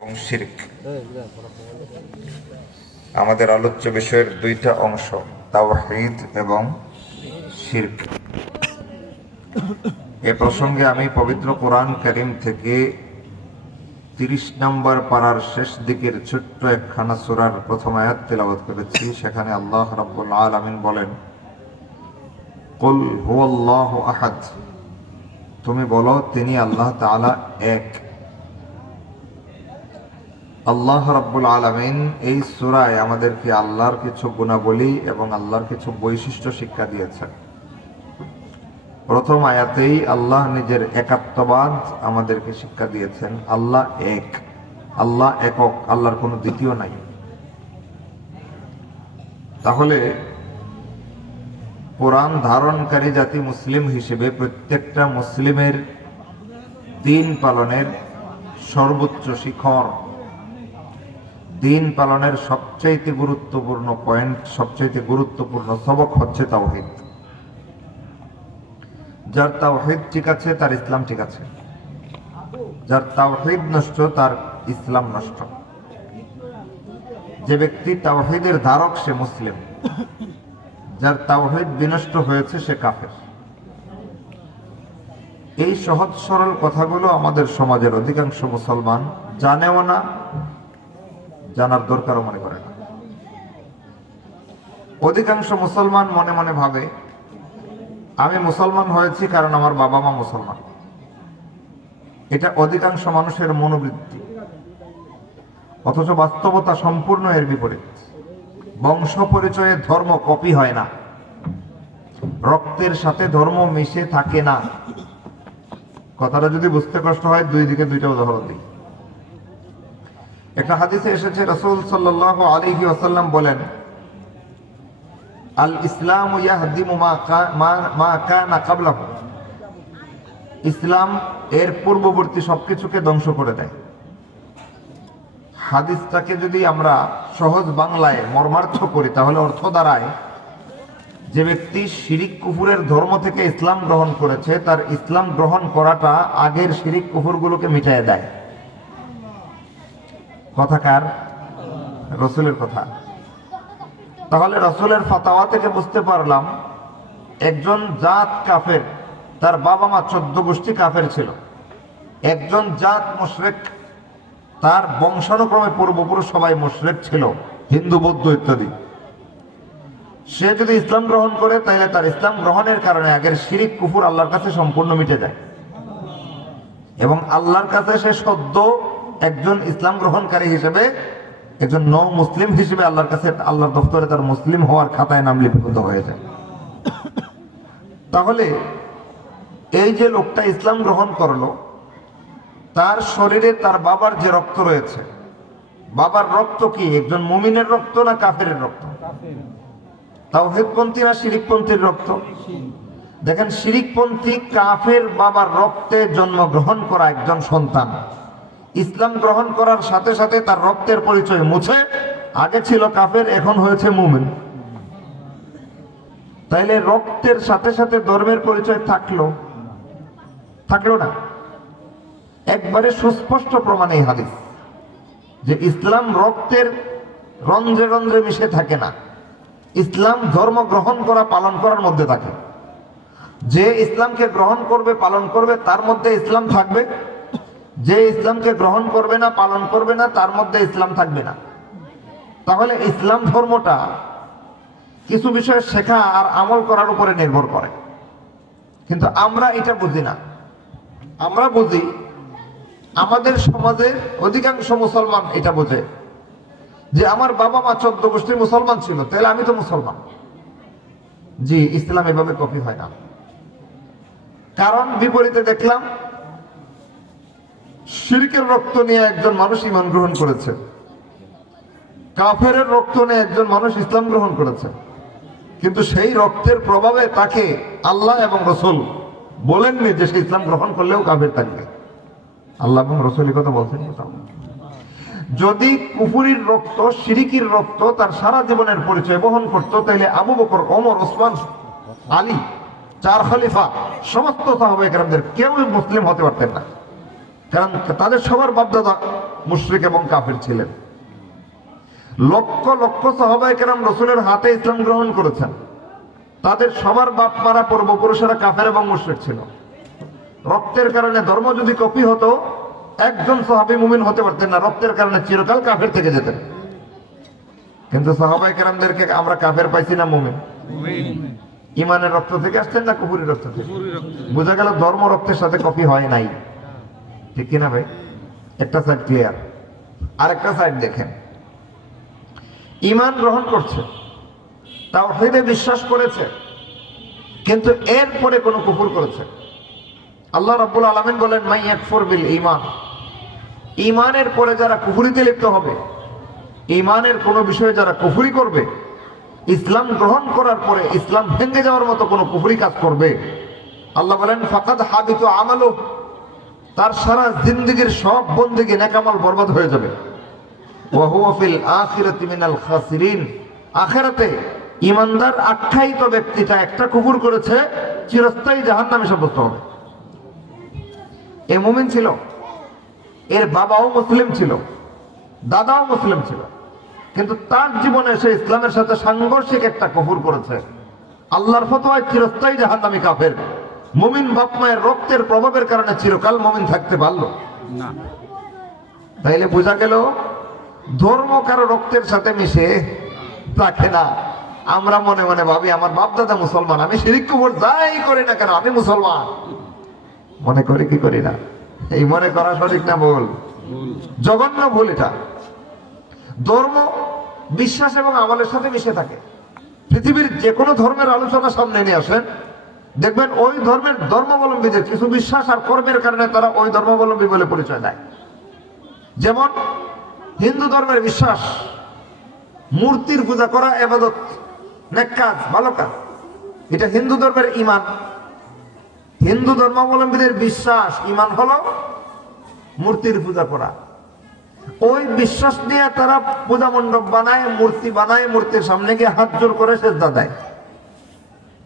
এবং শিরক। আমাদের আলোচ্য বিষয়ের দুইটা অংশ, তাওহীদ এবং শিরক। এ প্রসঙ্গে আমি পবিত্র কোরআন কারীম থেকে 30 নম্বর পারার শেষ দিকের ছোট্ট একখানা সূরার প্রথম আয়াত তেলাওয়াত করেছি। সেখানে আল্লাহ রাব্বুল আলামিন বলেন, কুল হুয়াল্লাহু আহাদ, তুমি বলো তিনি আল্লাহ তাআলা এক। আল্লাহ রাব্বুল আলামিন এই সূরায় আমাদেরকে আল্লাহর কিছু গুণাবলী এবং আল্লাহর কিছু বৈশিষ্ট্য শিক্ষা দিয়েছেন। প্রথম আয়াতেই আল্লাহ নিজের একাত্মবাদ আমাদেরকে শিক্ষা দিয়েছেন। আল্লাহ এক, আল্লাহ একক, আল্লাহর কোনো দ্বিতীয় নাই। তাহলে কোরআন ধারণকারী জাতি মুসলিম হিসেবে প্রত্যেকটা মুসলিমের দিন পালনের সর্বোচ্চ শিখর, দিন পালনের সবচাইতে গুরুত্বপূর্ণ পয়েন্ট, সবচাইতে গুরুত্বপূর্ণ সবক হচ্ছে তাওহীদ। যার তাওহীদ ঠিক আছে তার ইসলাম ঠিক আছে, যার তাওহীদ নষ্ট তার ইসলাম নষ্ট। যে ব্যক্তি তাওহীদের ধারক সে মুসলিম, যার তাওহীদ বিনষ্ট হয়েছে সে কাফের। এই সহজ সরল কথাগুলো আমাদের সমাজের অধিকাংশ মুসলমান জানেও না, জানার দরকারও মনে করে না। অধিকাংশ মুসলমান মনে মনে ভাবে আমি মুসলমান হয়েছি কারণ আমার বাবা মা মুসলমান। এটা অধিকাংশ মানুষের মনোবৃত্তি, অথচ বাস্তবতা সম্পূর্ণ এর বিপরীত। বংশ পরিচয়ে ধর্ম কপি হয় না, রক্তের সাথে ধর্ম মিশে থাকে না। কথাটা যদি বুঝতে কষ্ট হয়, দুই দিকে দুইটা উদাহরণ দিই। একটা হাদিসে এসেছে, রাসূল সাল্লাল্লাহু আলাইহি ওয়াসাল্লাম বলেন, আল ইসলামু ইয়াহদিমু মা কানা ক্বাবলাহু, ইসলাম এর পূর্ববর্তী সবকিছুকে ধ্বংস করে দেয়। হাদিসটাকে যদি আমরা সহজ বাংলায় মর্মার্থ করি তাহলে অর্থ দাঁড়ায়, যে ব্যক্তি শিরিক কুফুরের ধর্ম থেকে ইসলাম গ্রহণ করেছে তার ইসলাম গ্রহণ করাটা আগের শিরিক কুফুরগুলোকে মিটাইয়ে দেয়। কথা কার? রাসূলের কথা। তাহলে রাসূলের ফাতাওয়া থেকে বুঝতে পারলাম একজন জাত কাফের, তার বাবা মা 14 গোষ্ঠী কাফের ছিল। একজন জাত মুশরিক, তার বংশানুক্রমে পূর্বপুরুষ সবাই মুশরিক ছিল, হিন্দু বৌদ্ধ ইত্যাদি। সে যদি ইসলাম গ্রহণ করে তাহলে তার ইসলাম গ্রহণের কারণে আগের শিরিক কুফর আল্লাহর কাছে সম্পূর্ণ মিটে যায় এবং আল্লাহর কাছে সে সদ্য একজন ইসলাম গ্রহণকারী হিসেবে, একজন নও মুসলিম হিসেবে আল্লাহর কাছে, আল্লাহর দফতরে তার মুসলিম হওয়ার খাতায় নাম লিপিবদ্ধ হয়ে যায়। তাহলে এই যে লোকটা ইসলাম গ্রহণ করলো, তার শরীরে তার বাবার যে রক্ত রয়েছে, বাবার রক্ত কি একজন মুমিনের রক্ত না কাফেরের রক্ত? তাওহীদপন্থী না শিরিকপন্থীর রক্ত? দেখেন, শিরিকপন্থী কাফের বাবার রক্তে জন্মগ্রহণ করা একজন সন্তান ইসলাম গ্রহণ করার সাথে সাথে তার রক্তের পরিচয় মুছে আগে ছিল কাফের, এখন হয়েছে মুমিন। তাইলে রক্তের সাথে সাথে ধর্মের পরিচয় থাকলো না? একবারে সুস্পষ্ট প্রমাণ এই হাদিস যে ইসলাম রক্তের রন্ধ্রে রন্ধ্রে মিশে থাকে না, ইসলাম ধর্ম গ্রহণ করা পালন করার মধ্যে থাকে। যে ইসলামকে গ্রহণ করবে পালন করবে তার মধ্যে ইসলাম থাকবে, যে ইসলামকে গ্রহণ করবে না পালন করবে না তার মধ্যে ইসলাম থাকবে না। তাহলে ইসলাম ধর্মটা কিছু বিষয় শেখা আর আমল করার উপরে নির্ভর করে, কিন্তু আমরা এটা বুঝি না। আমরা বুঝি, আমাদের সমাজের অধিকাংশ মুসলমান এটা বোঝে যে আমার বাবা মা 14 গোষ্ঠীর মুসলমান ছিল, তাহলে আমি তো মুসলমান। জি, ইসলাম এভাবে কপি হয় না। কারণ বিপরীতে দেখলাম, শিরকের রক্ত নিয়ে একজন মানুষ ঈমান গ্রহণ করেছে, কাফেরের রক্ত নিয়ে একজন মানুষ ইসলাম গ্রহণ করেছে, কিন্তু সেই রক্তের প্রভাবে তাকে আল্লাহ এবং রাসূল বলেননি যে সে ইসলাম গ্রহণ করলেও কাফের থাকবে। আল্লাহ এবং রাসূলের কথা বলছেন। যদি কুফুরির রক্ত, শিরিকির রক্ত তার সারা জীবনের পরিচয় বহন করত, তাহলে আবু বকর, ওমর, ওসমান, আলী, 4 খলিফা, সমস্ত সাহাবায়ে কেরামদের কেউ মুসলিম হতে পারতেন না। কারণ তাদের সবার বাপদাদা মুশরিক এবং কাফির ছিলেন। লক্ষ লক্ষ সাহাবায়ে কেরাম রাসূলের হাতে ইসলাম গ্রহণ করেছেন, তাদের সবার বাপ মারা পূর্বপুরুষেরা কাফের এবং মুশরিক ছিল। রক্তের কারণে ধর্ম যদি কপি হতো, একজন সাহাবী মুমিন হতে পারতেন না, রক্তের কারণে চিরকাল কাফের থেকে যেতেন। কিন্তু সাহাবায়ে কেরামদেরকে আমরা কাফের পাইছি না মুমিন? ইমানের রক্ত থেকে আসছেন না কুফুরি রক্ত থেকে? বোঝা গেল ধর্ম রক্তের সাথে কপি হয় নাই, ঠিক কিনা ভাই? একটা সাইড ক্লিয়ার। আরেকটা সাইড দেখেন, ইমান গ্রহণ করছে, তাওহীদে বিশ্বাস করেছে, কিন্তু এরপরে কোনো কুফর করেছে। আল্লাহ রাব্বুল আলামিন বলেন, মাই ইয়াকফুর বিল ঈমান, ঈমানের পরে যারা কুফরিতে লিপ্ত হবে, ঈমানের কোনো বিষয়ে যারা কুফরি করবে, ইসলাম গ্রহণ করার পরে ইসলাম ভেঙে যাওয়ার মতো কোনো কুফরি কাজ করবে, আল্লাহ বলেন ফাকাদ হাবিতু আমালু, তার সারা জিন্দেগীর সব বন্দেগী নেক আমল বরবাদ হয়ে যাবে। ওয়া হুয়া ফিল আখিরাতি মিনাল খাসিরিন, আখিরাতে ঈমানদার আখ্যায়িত ব্যক্তিটা একটা কুফর করেছে, চিরস্থায়ী জাহান্নামে সাব্যস্ত হবে। এ মুমিন ছিল, এর বাবাও মুসলিম ছিল, দাদাও মুসলিম ছিল, কিন্তু তার জীবনে সে ইসলামের সাথে সাংঘর্ষিক একটা কুফর করেছে। আল্লাহর ফতোয়ায় চিরস্থায়ী জাহান্নামী কাফের। মুমিন বাপ মায়ের রক্তের প্রভাবের কারণে চিরকাল মুমিন থাকতে পারলো না। তাইলে বোঝা গেল ধর্ম কারো রক্তের সাথে মিশে থাকে না। আমরা মনে মনে ভাবি আমার বাপ দাদা মুসলমান, আমি শিরিক কুফর যাই করি না কেন আমি মুসলমান, মনে করি কি করি না? এই মনে করা সঠিক না ভুল? জঘন্য ভুল এটা। ধর্ম বিশ্বাস এবং আমলের সাথে মিশে থাকে। পৃথিবীর যে কোনো ধর্মের আলোচনা সামনে নিয়ে আসেন, দেখবেন ওই ধর্মের ধর্মাবলম্বীদের কিছু বিশ্বাস আর কর্মের কারণে তারা ওই ধর্মাবলম্বী বলে পরিচয় দেয়। যেমন হিন্দু ধর্মের বিশ্বাস, মূর্তির পূজা করা ইবাদত, নেক কাজ, ভালো কাজ, এটা হিন্দু ধর্মের ঈমান। হিন্দু ধর্মাবলম্বীদের বিশ্বাস, ঈমান হলো মূর্তির পূজা করা। ওই বিশ্বাস নিয়ে তারা পূজা মণ্ডপ বানায়, মূর্তি বানায়, মূর্তির সামনে গিয়ে হাত জোর করে সেজদা দেয়।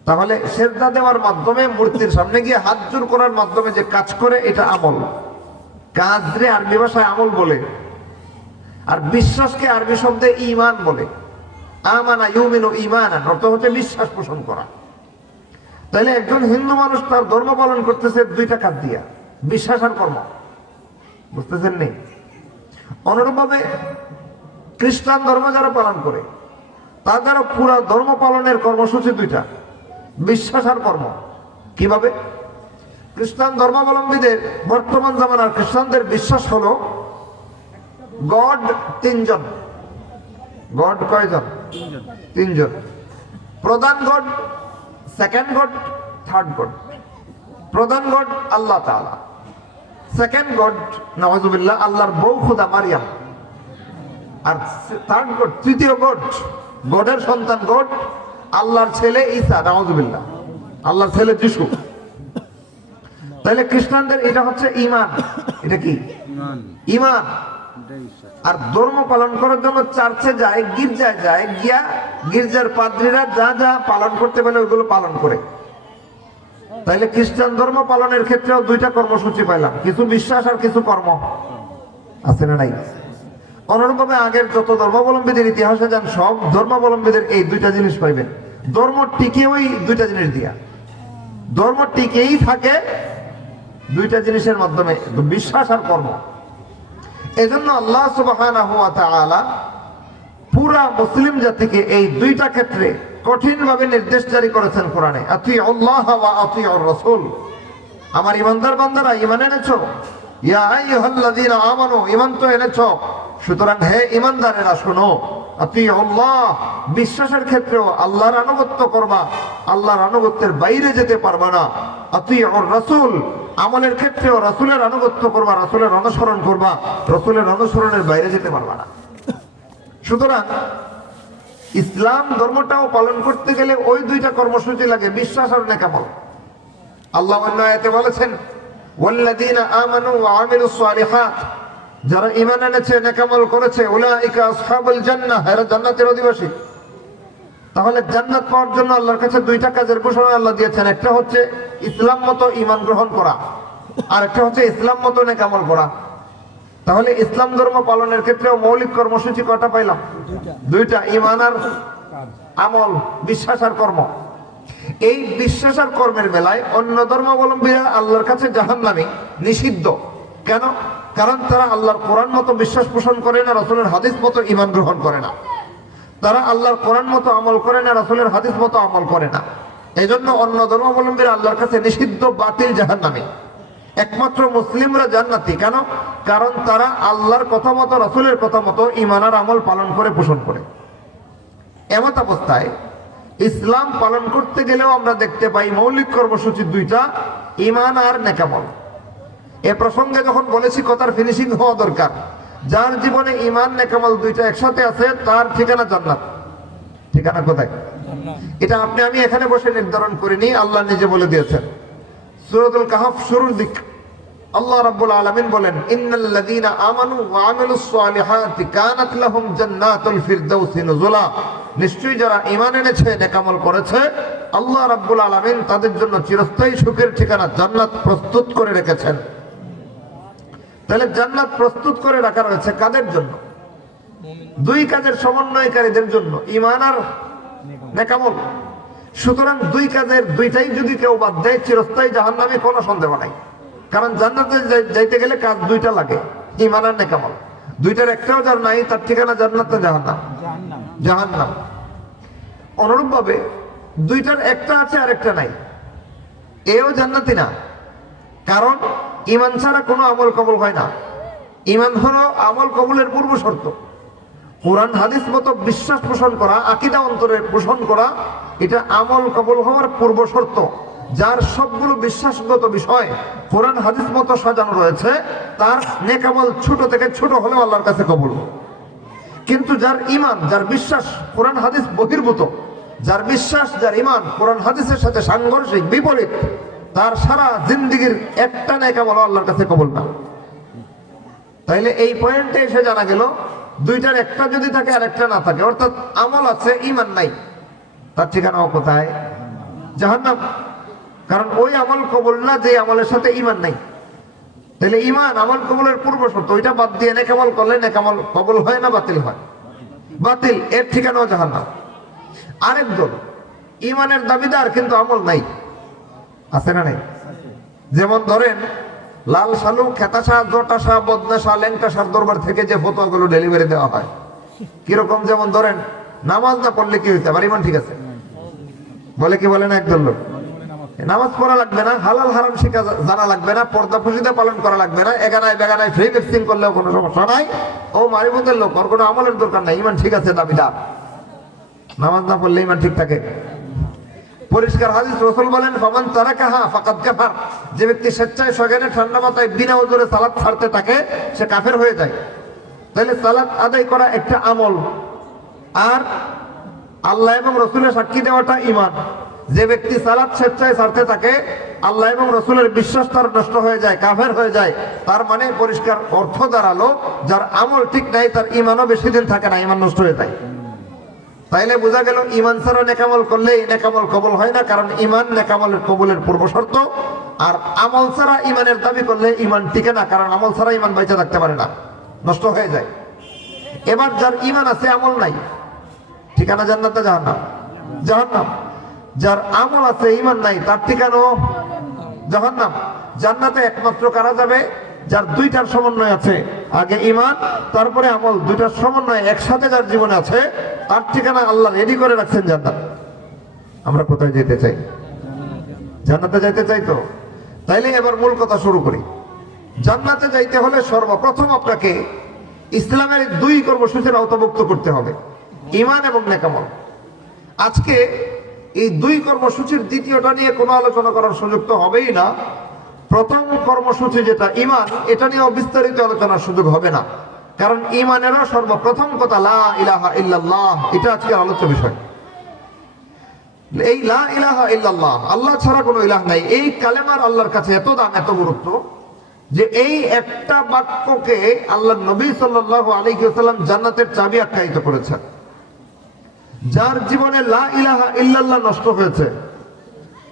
তাহলে সেজদা দেওয়ার মাধ্যমে, মূর্তির সামনে গিয়ে হাত জোর করার মাধ্যমে যে কাজ করে, এটা আমল। কাজরে আরবি ভাষায় আমল বলে, আর বিশ্বাসকে আরবি শব্দে ঈমান বলে। আমানা ইউমিনু ঈমানান, অর্থ হচ্ছে বিশ্বাস পোষণ করা। তাহলে একজন হিন্দু মানুষ তার ধর্ম পালন করতেছে দুইটা কাজ দিয়া, বিশ্বাস আর কর্ম। বুঝতেছেন নেই? অনুরূপভাবে খ্রিস্টান ধর্ম যারা পালন করে, তাদেরও পুরা ধর্ম পালনের কর্মসূচি দুইটা, বিশ্বাস আর কর্ম। কিভাবে? খ্রিস্টান ধর্মাবলম্বীদের, বর্তমান জামানার খ্রিস্টানদের বিশ্বাস হলো গড তিনজন। গড কয়জন? তিনজন। প্রধান god, second god, third god. প্রধান গড আল্লাহ তাআলা, সেকেন্ড গড নাউযুবিল্লাহ আল্লাহর বউ খোদা মারিয়াম, আর থার্ড গড, তৃতীয় গড, গডের সন্তান গড, আল্লাহর ছেলে ঈসা নাউযুবিল্লাহ, আল্লাহর ছেলে যিশু। তাহলে খ্রিস্টানদের এটা হচ্ছে ঈমান। এটা কি? ঈমান। আর ধর্ম পালন করার জন্য চার্চে যায়, গির্জায় যায়, গিয়া গির্জার পাদ্রীরা যা যা পালন করতে পারে ওইগুলো পালন করে। তাইলে খ্রিস্টান ধর্ম পালনের ক্ষেত্রেও দুইটা কর্মসূচি পাইলাম, কিছু বিশ্বাস আর কিছু কর্ম। আছে না নাই? অনুরূপভাবে আগের যত ধর্মাবলম্বীদের ইতিহাসে যান, সব ধর্মাবলম্বীদের এই দুইটা জিনিস পাইবেন। ধর্ম টিকে ওই দুইটা জিনিস দিয়া, ধর্ম টিকেই থাকে দুইটা জিনিসের মাধ্যমে, বিশ্বাস আর কর্ম। এজন্য আল্লাহ সুবহানাহু ওয়া তাআলা পুরা মুসলিম জাতিকে এই দুইটা ক্ষেত্রে কঠিনভাবে নির্দেশ জারি করেছেন কোরআনে। আতিউল্লাহ ওয়া আতিউর রাসূল, আমার ঈমানদার বান্দারা ঈমান এনেছো, ইয়া আইয়ুহাল্লাযীনা আমানু, ঈমান তো এনেছো, সুতরাং হে ঈমানদারেরা শোনো, আতিউল্লাহ, বিশ্বাসের ক্ষেত্রেও আল্লাহর আনুগত্য করবা, আল্লাহর আনুগত্যের বাইরে যেতে পারবা না। আতিউর রাসূল, আমলের ক্ষেত্রেও রাসূলের আনুগত্য করবা, রাসূলের অনুসরণ করবা, রাসূলের অনুসরণের বাইরে যেতে পারবা না। সুতরাং ইসলাম ধর্মটাও পালন করতে গেলে ওই দুইটা কর্মসূচি লাগে, বিশ্বাস আর নেক আমল। আল্লাহ অন্য আয়াতে বলেছেন, ওয়াল্লাযীনা আমানু ওয়া আমিলুস সালিহাত, যারা ঈমান এনেছে, নেক আমল করেছে, উলাইকা আসহাবুল জান্নাহ, এরা জান্নাতের অধিবাসী। তাহলে জান্নাত পাওয়ার জন্য আল্লাহর কাছে দুইটা কাজের ঘোষণা আল্লাহ দিয়েছেন। একটা হচ্ছে ইসলাম মতো ঈমান গ্রহণ করা, আর একটা হচ্ছে ইসলাম মতো নেক আমল করা। তাহলে ইসলাম ধর্ম পালনের ক্ষেত্রেও মৌলিক কর্মসূচি কটা পাইলাম? দুইটা, ঈমান আর আমল, বিশ্বাস আর কর্ম। এই বিশ্বাস আর কর্মের বেলায় অন্য ধর্মাবলম্বীরা আল্লাহর কাছে জাহান্নামী, নিষিদ্ধ। কেন? কারণ তারা আল্লাহর কোরআন মতো বিশ্বাস পোষণ করে না, রাসূলের হাদিস মতো ঈমান গ্রহণ করে না। তারা আল্লাহর কোরআন মতো আমল করে না, রাসূলের হাদিস মতো আমল করে না। এই জন্য অন্য ধর্মাবলম্বীরা আল্লাহর কাছে নিষিদ্ধ, বাতিল, জাহান্নামী। একমাত্র মুসলিমরা জান্নাতি। কেন? কারণ তারা আল্লাহর কথা মতো, রাসূলের কথা মতো ঈমান আর আমল পালন করে, পোষণ করে। এমত অবস্থায় ইসলাম পালন করতে গেলেও আমরা দেখতে পাই মৌলিক কর্মসূচি দুইটা, ঈমান আর নেক আমল। এ প্রসঙ্গে যখন বলেছি কথার ফিনিশিং হওয়া দরকার। যার জীবনে ঈমান নেক আমল দুইটা একসাথে আছে তার ঠিকানা জান্নাত। ঠিকানা কোথায়? এটা আপনি আমি এখানে বসে নির্ধারণ করিনি, আল্লাহ নিজে বলে দিয়েছেন। সূরাতুল কাহফ শুরুর দিক আল্লাহ রাব্বুল আলামিন বলেন, ইন্নাল্লাযীনা আমানু ওয়া আমিলুস সালিহাতি কানাত লাহুম জান্নাতুল ফিরদাউসি নুজুলা। নিশ্চয়ই যারা ঈমান এনেছে, নেক আমল করেছে, আল্লাহ রাব্বুল আলামিন তাদের জন্য চিরস্থায়ী সুখের ঠিকানা জান্নাত প্রস্তুত করে রেখেছেন। তাহলে জান্নাত প্রস্তুত করে রাখা রয়েছে কাদের জন্য? দুই কাজের সমন্বয়কারীদের জন্য, ঈমান আর নেক আমল। সুতরাং দুই কাজের দুইটাই যদি কেউ বাদ দেয়, চিরস্থায়ী জাহান্নামী, কোনো সন্দেহ নাই। কারণ জান্নাতে যাইতে গেলে কাজ দুইটা লাগে, ঈমান আর নেক আমল। দুইটার একটাও যার নাই তার ঠিকানা জান্নাত না জাহান্নাম? জাহান্নাম। অনুরূপ ভাবে দুইটার একটা আছে আর একটা নাই, এও জান্নাতি না। কারণ ঈমান ছাড়া কোনো আমল কবুল হয় না। ঈমান হলো আমল কবুলের পূর্ব শর্ত। কোরআন হাদিস মতো বিশ্বাস পোষণ করা, আকীদা অন্তরে পোষণ করা, এটা আমল কবুল হওয়ার পূর্ব শর্ত। যার সবগুলো বিশ্বাসগত বিষয় কোরআন হাদিস মতো সাজানো রয়েছে, তার নেক আমল ছোট থেকে ছোট হলেও আল্লাহর কাছে কবুল। কিন্তু যার ঈমান, যার বিশ্বাস কোরআন হাদিস বহির্ভূত, যার বিশ্বাস, যার ঈমান কোরআন হাদিসের সাথে সাংঘর্ষিক, বিপরীত, তার সারা জিন্দেগীর একটা নেক আমল আল্লাহর কাছে কবুল না। তাইলে এই পয়েন্টে এসে জানা গেল, দুইটার একটা যদি থাকে আর একটা না থাকে, অর্থাৎ আমল আছে ঈমান নাই, তার ঠিকানাও কোথায়? জাহান্নাম। কারণ ওই আমল কবুল না যে আমলের সাথে ঈমান নাই। তাহলে ঈমান আমল কবুলের পূর্ব শর্ত, ওইটা বাদ দিয়ে নেক আমল করলে নেক আমল কবুল হয় না বাতিল হয়? বাতিল, এর ঠিকানাও জাহান্নাম। আরেক দল ঈমানের দাবিদার কিন্তু আমল নাই, আছে না নাই? যেমন ধরেন লাল সালু, খেতাশা, জটাশা, বদনাশা, ল্যাংটাশার দরবার থেকে যে ফতোয়াগুলো ডেলিভারি দেওয়া হয়, কিরকম? যেমন ধরেন নামাজ না পড়লে কি হয়েছে, আমার ঈমান ঠিক আছে বলে, কি বলে না একদল লোক? নামাজ পড়া লাগবে না, হালাল হারাম শিখা জানা লাগবে না, পর্দা পুশিদা পালন করা লাগবে না, এগানায় বেগানায় ফ্রি ভ্যাকসিন করলেও কোনো সমস্যা নাই, ও মারিবুদের লোক, ওর কোনো আমলের দরকার নাই, ঈমান ঠিক আছে দাবিদার। নামাজ না পড়লে ঈমান ঠিক থাকে? পরিষ্কার হাদিস, রাসূল বলেন, ফামান তারাকাহা ফাকাদ কাফার। যে ব্যক্তি স্বেচ্ছায় সজ্ঞানে ঠান্ডা মাথায় বিনা ওযরে সালাত ছাড়তে থাকে, সে কাফের হয়ে যায়। তাহলে সালাত আদায় করা একটা আমল, আর আল্লাহ এবং রাসূলের সাক্ষী দেওয়াটা ঈমান। যে ব্যক্তি সালাত স্বেচ্ছায় ছাড়তে থাকে, আল্লাহ এবং রাসূলের বিশ্বাস তার নষ্ট হয়ে যায়, কাফের হয়ে যায়। তার মানে পরিষ্কার অর্থ দাঁড়ালো, যার আমল ঠিক নাই তার ঈমানও বেশি দিন থাকে না, ঈমান নষ্ট হয়ে যায়। তাইলে বোঝা গেল ঈমান ছাড়া নেক আমল করলে নেক আমল কবুল হয় না, কারণ ঈমান নেক আমলের কবুলের পূর্ব শর্ত। আর আমল ছাড়া ঈমানের দাবি করলে ঈমান টিকে না, কারণ আমল ছাড়া ঈমান বেঁচে থাকতে পারে না, নষ্ট হয়ে যায়। এবার যার ঈমান আছে, আমল নাই, ঠিকানা জান্নাত না জাহান্নাম? জাহান্নাম। যার আমল আছে, ঈমান নাই, তার ঠিকানাও জাহান্নাম। জান্নাতে একমাত্র কারা যাবে? যার দুইটার সমন্বয় আছে, আগে ঈমান তারপরে আমল, দুইটার সমন্বয় একসাথে যার জীবনে আছে, তার ঠিকানা আল্লাহ রেডি করে রাখছেন জান্নাত। আমরা কোথায় যেতে চাই? জান্নাতে যাইতে চাই তো? তাইলে এবার মূল কথা শুরু করি। জান্নাতে যাইতে হলে সর্বপ্রথম আপনাকে ইসলামের দুই কর্মসূচির আওতাভুক্ত করতে হবে, ঈমান এবং নেক আমল। আজকে এই দুই কর্মসূচির দ্বিতীয়টা নিয়ে কোনো আলোচনা করার সুযোগ তো হবেই না। প্রথম কর্মসূচি যেটা ঈমান, এটা নিয়েও বিস্তারিত আলোচনার সুযোগ হবে না, কারণ ঈমানেরও সর্বপ্রথম কথা লা ইলাহা ইল্লাল্লাহ, এটা আজকের আলোচ্য বিষয়। এই লা ইলাহা ইল্লাল্লাহ, আল্লাহ ছাড়া কোনো ইলাহ নাই, এই কালেমার আল্লাহর কাছে এত দাম, এত গুরুত্ব, যে এই একটা বাক্যকে আল্লাহ নবী সাল্লাল্লাহু আলাইহি ওয়াসাল্লাম জান্নাতের চাবি আখ্যায়িত করেছেন। যার জীবনে লা ইলাহা ইল্লাল্লাহ নষ্ট হয়েছে,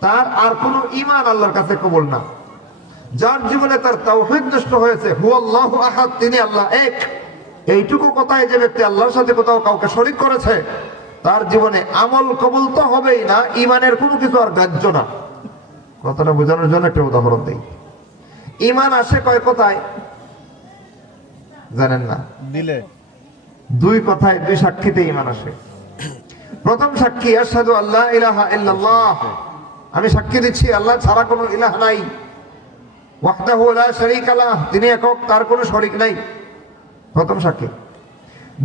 তার আর কোনো ঈমান আল্লাহর কাছে কবুল না। যার জীবনে তার তাওহীদ নষ্ট হয়েছে, হুয়াল্লাহু আহাদ, তিনি আল্লাহ এক, এইটুকু কথায় যে ব্যক্তি আল্লাহর সাথে কোথাও কাউকে শরীক করেছে, তার জীবনে আমল কবুল তো হবেই না, ইমানের কোনো কিছু আর গ্রাহ্য না। কথাটা বোঝানোর জন্য একটা উদাহরণ দিই। ইমান আসে কয় কথায় জানেন না? দিলে দুই কথায়, দুই সাক্ষীতে ইমান আসে। প্রথম সাক্ষী আশহাদু আল্লা ইলাহা ইল্লাল্লাহ, আমি সাক্ষী দিচ্ছি আল্লাহ ছাড়া কোনো ইলাহ নাই, ওয়াহদাহু লা শারীকা লাহ, তিনি একক, তার কোনো শরীক নাই, প্রথম সাক্ষী।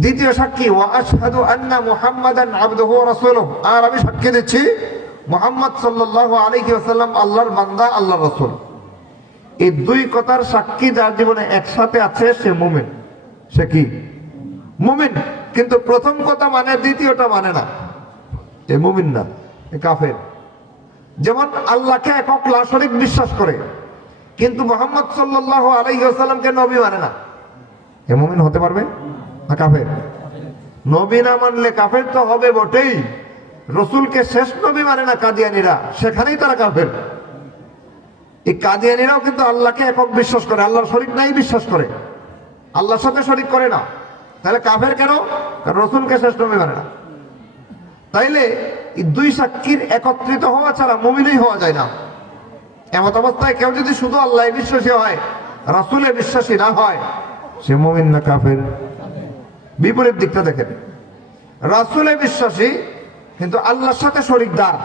দ্বিতীয় সাক্ষী ওয়া আশহাদু আন্না মুহাম্মাদান আবদুহু ওয়া রাসূলুহু, আর আমি সাক্ষী দিচ্ছি মুহাম্মদ সাল্লাল্লাহু আলাইহি ওয়াসাল্লাম আল্লাহর বান্দা, আল্লাহর রাসূল। এই দুই কথার সাক্ষী যার জীবনে একসাথে আছে সে মুমিন। সে কি? মুমিন। কিন্তু প্রথম কথা মানে দ্বিতীয়টা মানে না, এ মুমিন না, এ কাফের। যেমন আল্লাহকে একক লা শরীক বিশ্বাস করে, কিন্তু মুহাম্মদ সাল্লাল্লাহু আলাইহি ওয়াসাল্লামকে নবী মানে না, এ মুমিন হতে পারবে না? কাফের। নবী না মানলে কাফের তো হবে বটেই। রসুলকে শেষ নবী মানে না কাদিয়ানীরা, সেখানেই তারা কাফের। এই কাদিয়ানীরাও কিন্তু আল্লাহকে একক বিশ্বাস করে, আল্লাহর শরীক নাই বিশ্বাস করে, আল্লাহর সাথে শরীক করে না। তাহলে কাফের কেন? কারণ রসুলকে শেষ নবী মানে না। তাইলে এই দুই সাক্ষীর একত্রিত হওয়া ছাড়া মুমিনই হওয়া যায় না। এমত অবস্থায় কেউ যদি শুধু আল্লাহ বিশ্বাসী হয়, রাসূলে বিশ্বাসী না হয়, সে মুমিন না কাফের? বিপরীত দিকটা দেখেন, রাসূলে বিশ্বাসী কিন্তু আল্লাহর সাথে শরীকদার।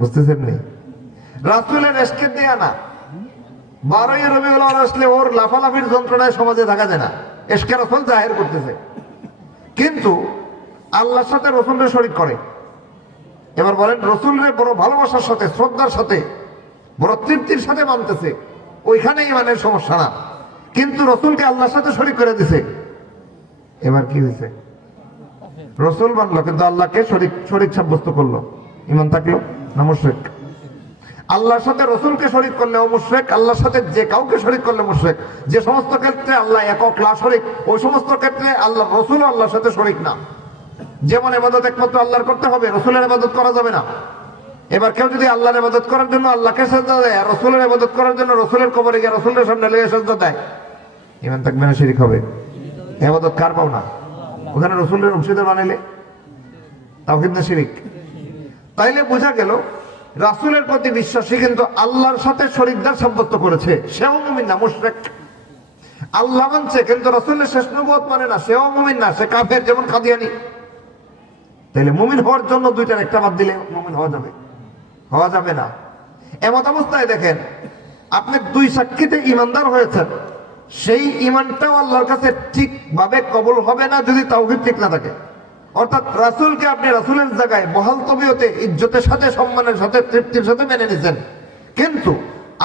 বুঝতেছেন নি? রাসূলের এসকে দেয়া না, 12ই রবিউল আউয়াল আসলে ওর লাফালাফির যন্ত্রণায় সমাজে থাকা যায় না, এসকে রাসূল জাহির করতেছে, কিন্তু আল্লাহর সাথে রসুলের শরীক করে। এবার বলেন, রসুলের বড় ভালোবাসার সাথে, শ্রদ্ধার সাথে, বড় তৃপ্তির সাথে মানতেছে, ওইখানে ইমানের সমস্যা না, কিন্তু রসুলকে আল্লাহর সাথে শরীক করে দিছে। এবার কি হয়েছে? রসুল মানলো কিন্তু আল্লাহকে শরীক সাব্যস্ত করলো, ইমান থাকলো না মুশরিক? আল্লাহর সাথে রসুলকে শরীক করলে ও মুশরিক, আল্লাহর সাথে যে কাউকে শরীক করলে মুশরিক। যে সমস্ত ক্ষেত্রে আল্লাহ একক লা শরীক, ওই সমস্ত ক্ষেত্রে আল্লাহ রসুল আল্লাহর সাথে শরীক না। যেমন ইবাদত একমাত্র আল্লাহর করতে হবে, রসুলের ইবাদত করা যাবে না। এবার কেউ যদি আল্লাহর ইবাদত করার জন্য আল্লাহকে সাজদা দেয়, আর রসুলের ইবাদত করার জন্য রসুলের কবরে গিয়ে রসুলের সামনে লেগে সাজদা দেয়, ইমান থাকবে না, শিরক হবে। ইবাদত কার পাও না? ওখানে রসুলের অংশীদার বানাইলে তাওহীদ না শিরক? তাইলে বোঝা গেল রাসূলের প্রতি বিশ্বাসী কিন্তু আল্লাহর সাথে শরীকদার সাব্যস্ত করেছে, সেও মুমিন না, মুশরিক। আল্লাহ মানছে কিন্তু রাসূলের শেষ নবুয়ত মানে না, সেও মুমিন না, সে কাফের, যেমন কাদিয়ানী। তাইলে মুমিন হওয়ার জন্য দুইটার একটা বাদ দিলে মুমিন হওয়া যাবে? হওয়া যাবে না। এমত অবস্থায় দেখেন, আপনি দুই সাক্ষীতে ইমানদার হয়েছেন, সেই ইমানটাও আল্লাহর কাছে ঠিকভাবে কবুল হবে না যদি তাওহীদ ঠিক না থাকে। অর্থাৎ রাসূলকে আপনি রাসূলের জায়গায় বহাল তবিয়তে, ইজ্জতের সাথে, সম্মানের সাথে, তৃপ্তির সাথে মেনে নিছেন, কিন্তু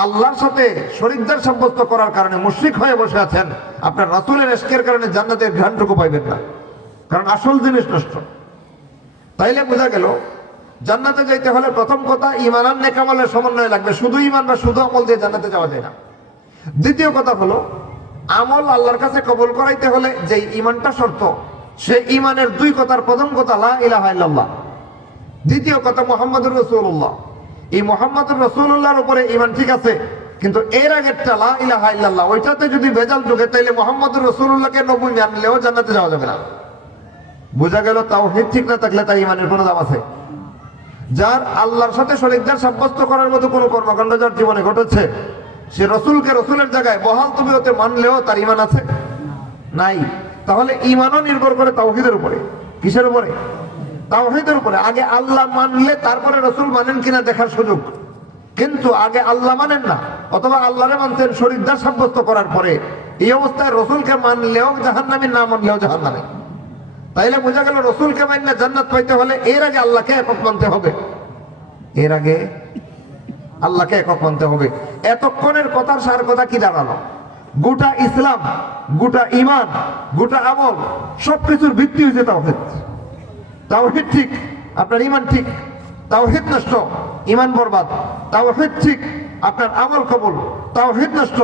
আল্লাহর সাথে শরীকদার সাব্যস্ত করার কারণে মুশরিক হয়ে বসে আছেন, আপনার রাসূলের ইশকের কারণে জান্নাতের ঘ্রাণটুকু পাইবেন না, কারণ আসল জিনিস নষ্ট। তাইলে বোঝা গেল জান্নাতে যাইতে হলে প্রথম কথা ঈমান আর নেক আমলের সমন্বয় লাগবে, শুধু ঈমান বা শুধু আমল দিয়ে জান্নাতে যাওয়া যায় না। দ্বিতীয় কথা হলো, আমল আল্লাহর কাছে কবুল করাইতে হলে যে ঈমানটা শর্ত, সেই ঈমানের দুই কথার প্রথম কথা লা ইলাহা ইল্লাল্লাহ, দ্বিতীয় কথা মুহাম্মাদুর রাসূলুল্লাহ। এই মুহাম্মাদুর রাসূলুল্লাহর উপরে ঈমান ঠিক আছে, কিন্তু এর আগেরটা লা ইলাহা ইল্লাল্লাহ, ওইটাতে যদি ভেজাল ঢোকে তাইলে মুহাম্মাদুর রাসূলুল্লাহকে নবী মানলেও জান্নাতে যাওয়া যাবে না। বোঝা গেল তাওহীদ ঠিক না থাকলে তার ঈমানের কোনো দাম আছে? যার আল্লাহর সাথে শরীকদার সাব্যস্ত করার মতো কোনো কর্মকাণ্ড যার জীবনে ঘটেছে, সে রসুলকে রসুলের জায়গায় বহাল তবিয়তে মানলেও তার ঈমান আছে? নাই। তাহলে ঈমানও নির্ভর করে তাওহীদের উপরে। কিসের উপরে? তাওহীদের উপরে। আগে আল্লাহ মানলে তারপরে রসুল মানেন কিনা দেখার সুযোগ, কিন্তু আগে আল্লাহ মানেন না, অথবা আল্লাহরে মানতেন শরীকদার সাব্যস্ত করার পরে, এই অবস্থায় রসুলকে মানলেও জাহান্নামী, না মানলেও জাহান্নামী। তাইলে বোঝা গেল রসুলকে মানলে জান্নাত পাইতে হলে এর আগে আল্লাহকে একক মানতে হবে, এর আগে আল্লাহকে একক মানতে হবে। এতক্ষণের কথার সার কথা কি দাঁড়ালো? গোটা ইসলাম, গোটা ঈমান, গোটা আমল, সবকিছুর ভিত্তি হয়েছে তাওহীদ। তাওহীদ ঠিক, আপনার ঈমান ঠিক। তাওহীদ নষ্ট, ঈমান বরবাদ। তাওহীদ ঠিক, আপনার আমল কবুল। তাওহীদ নষ্ট,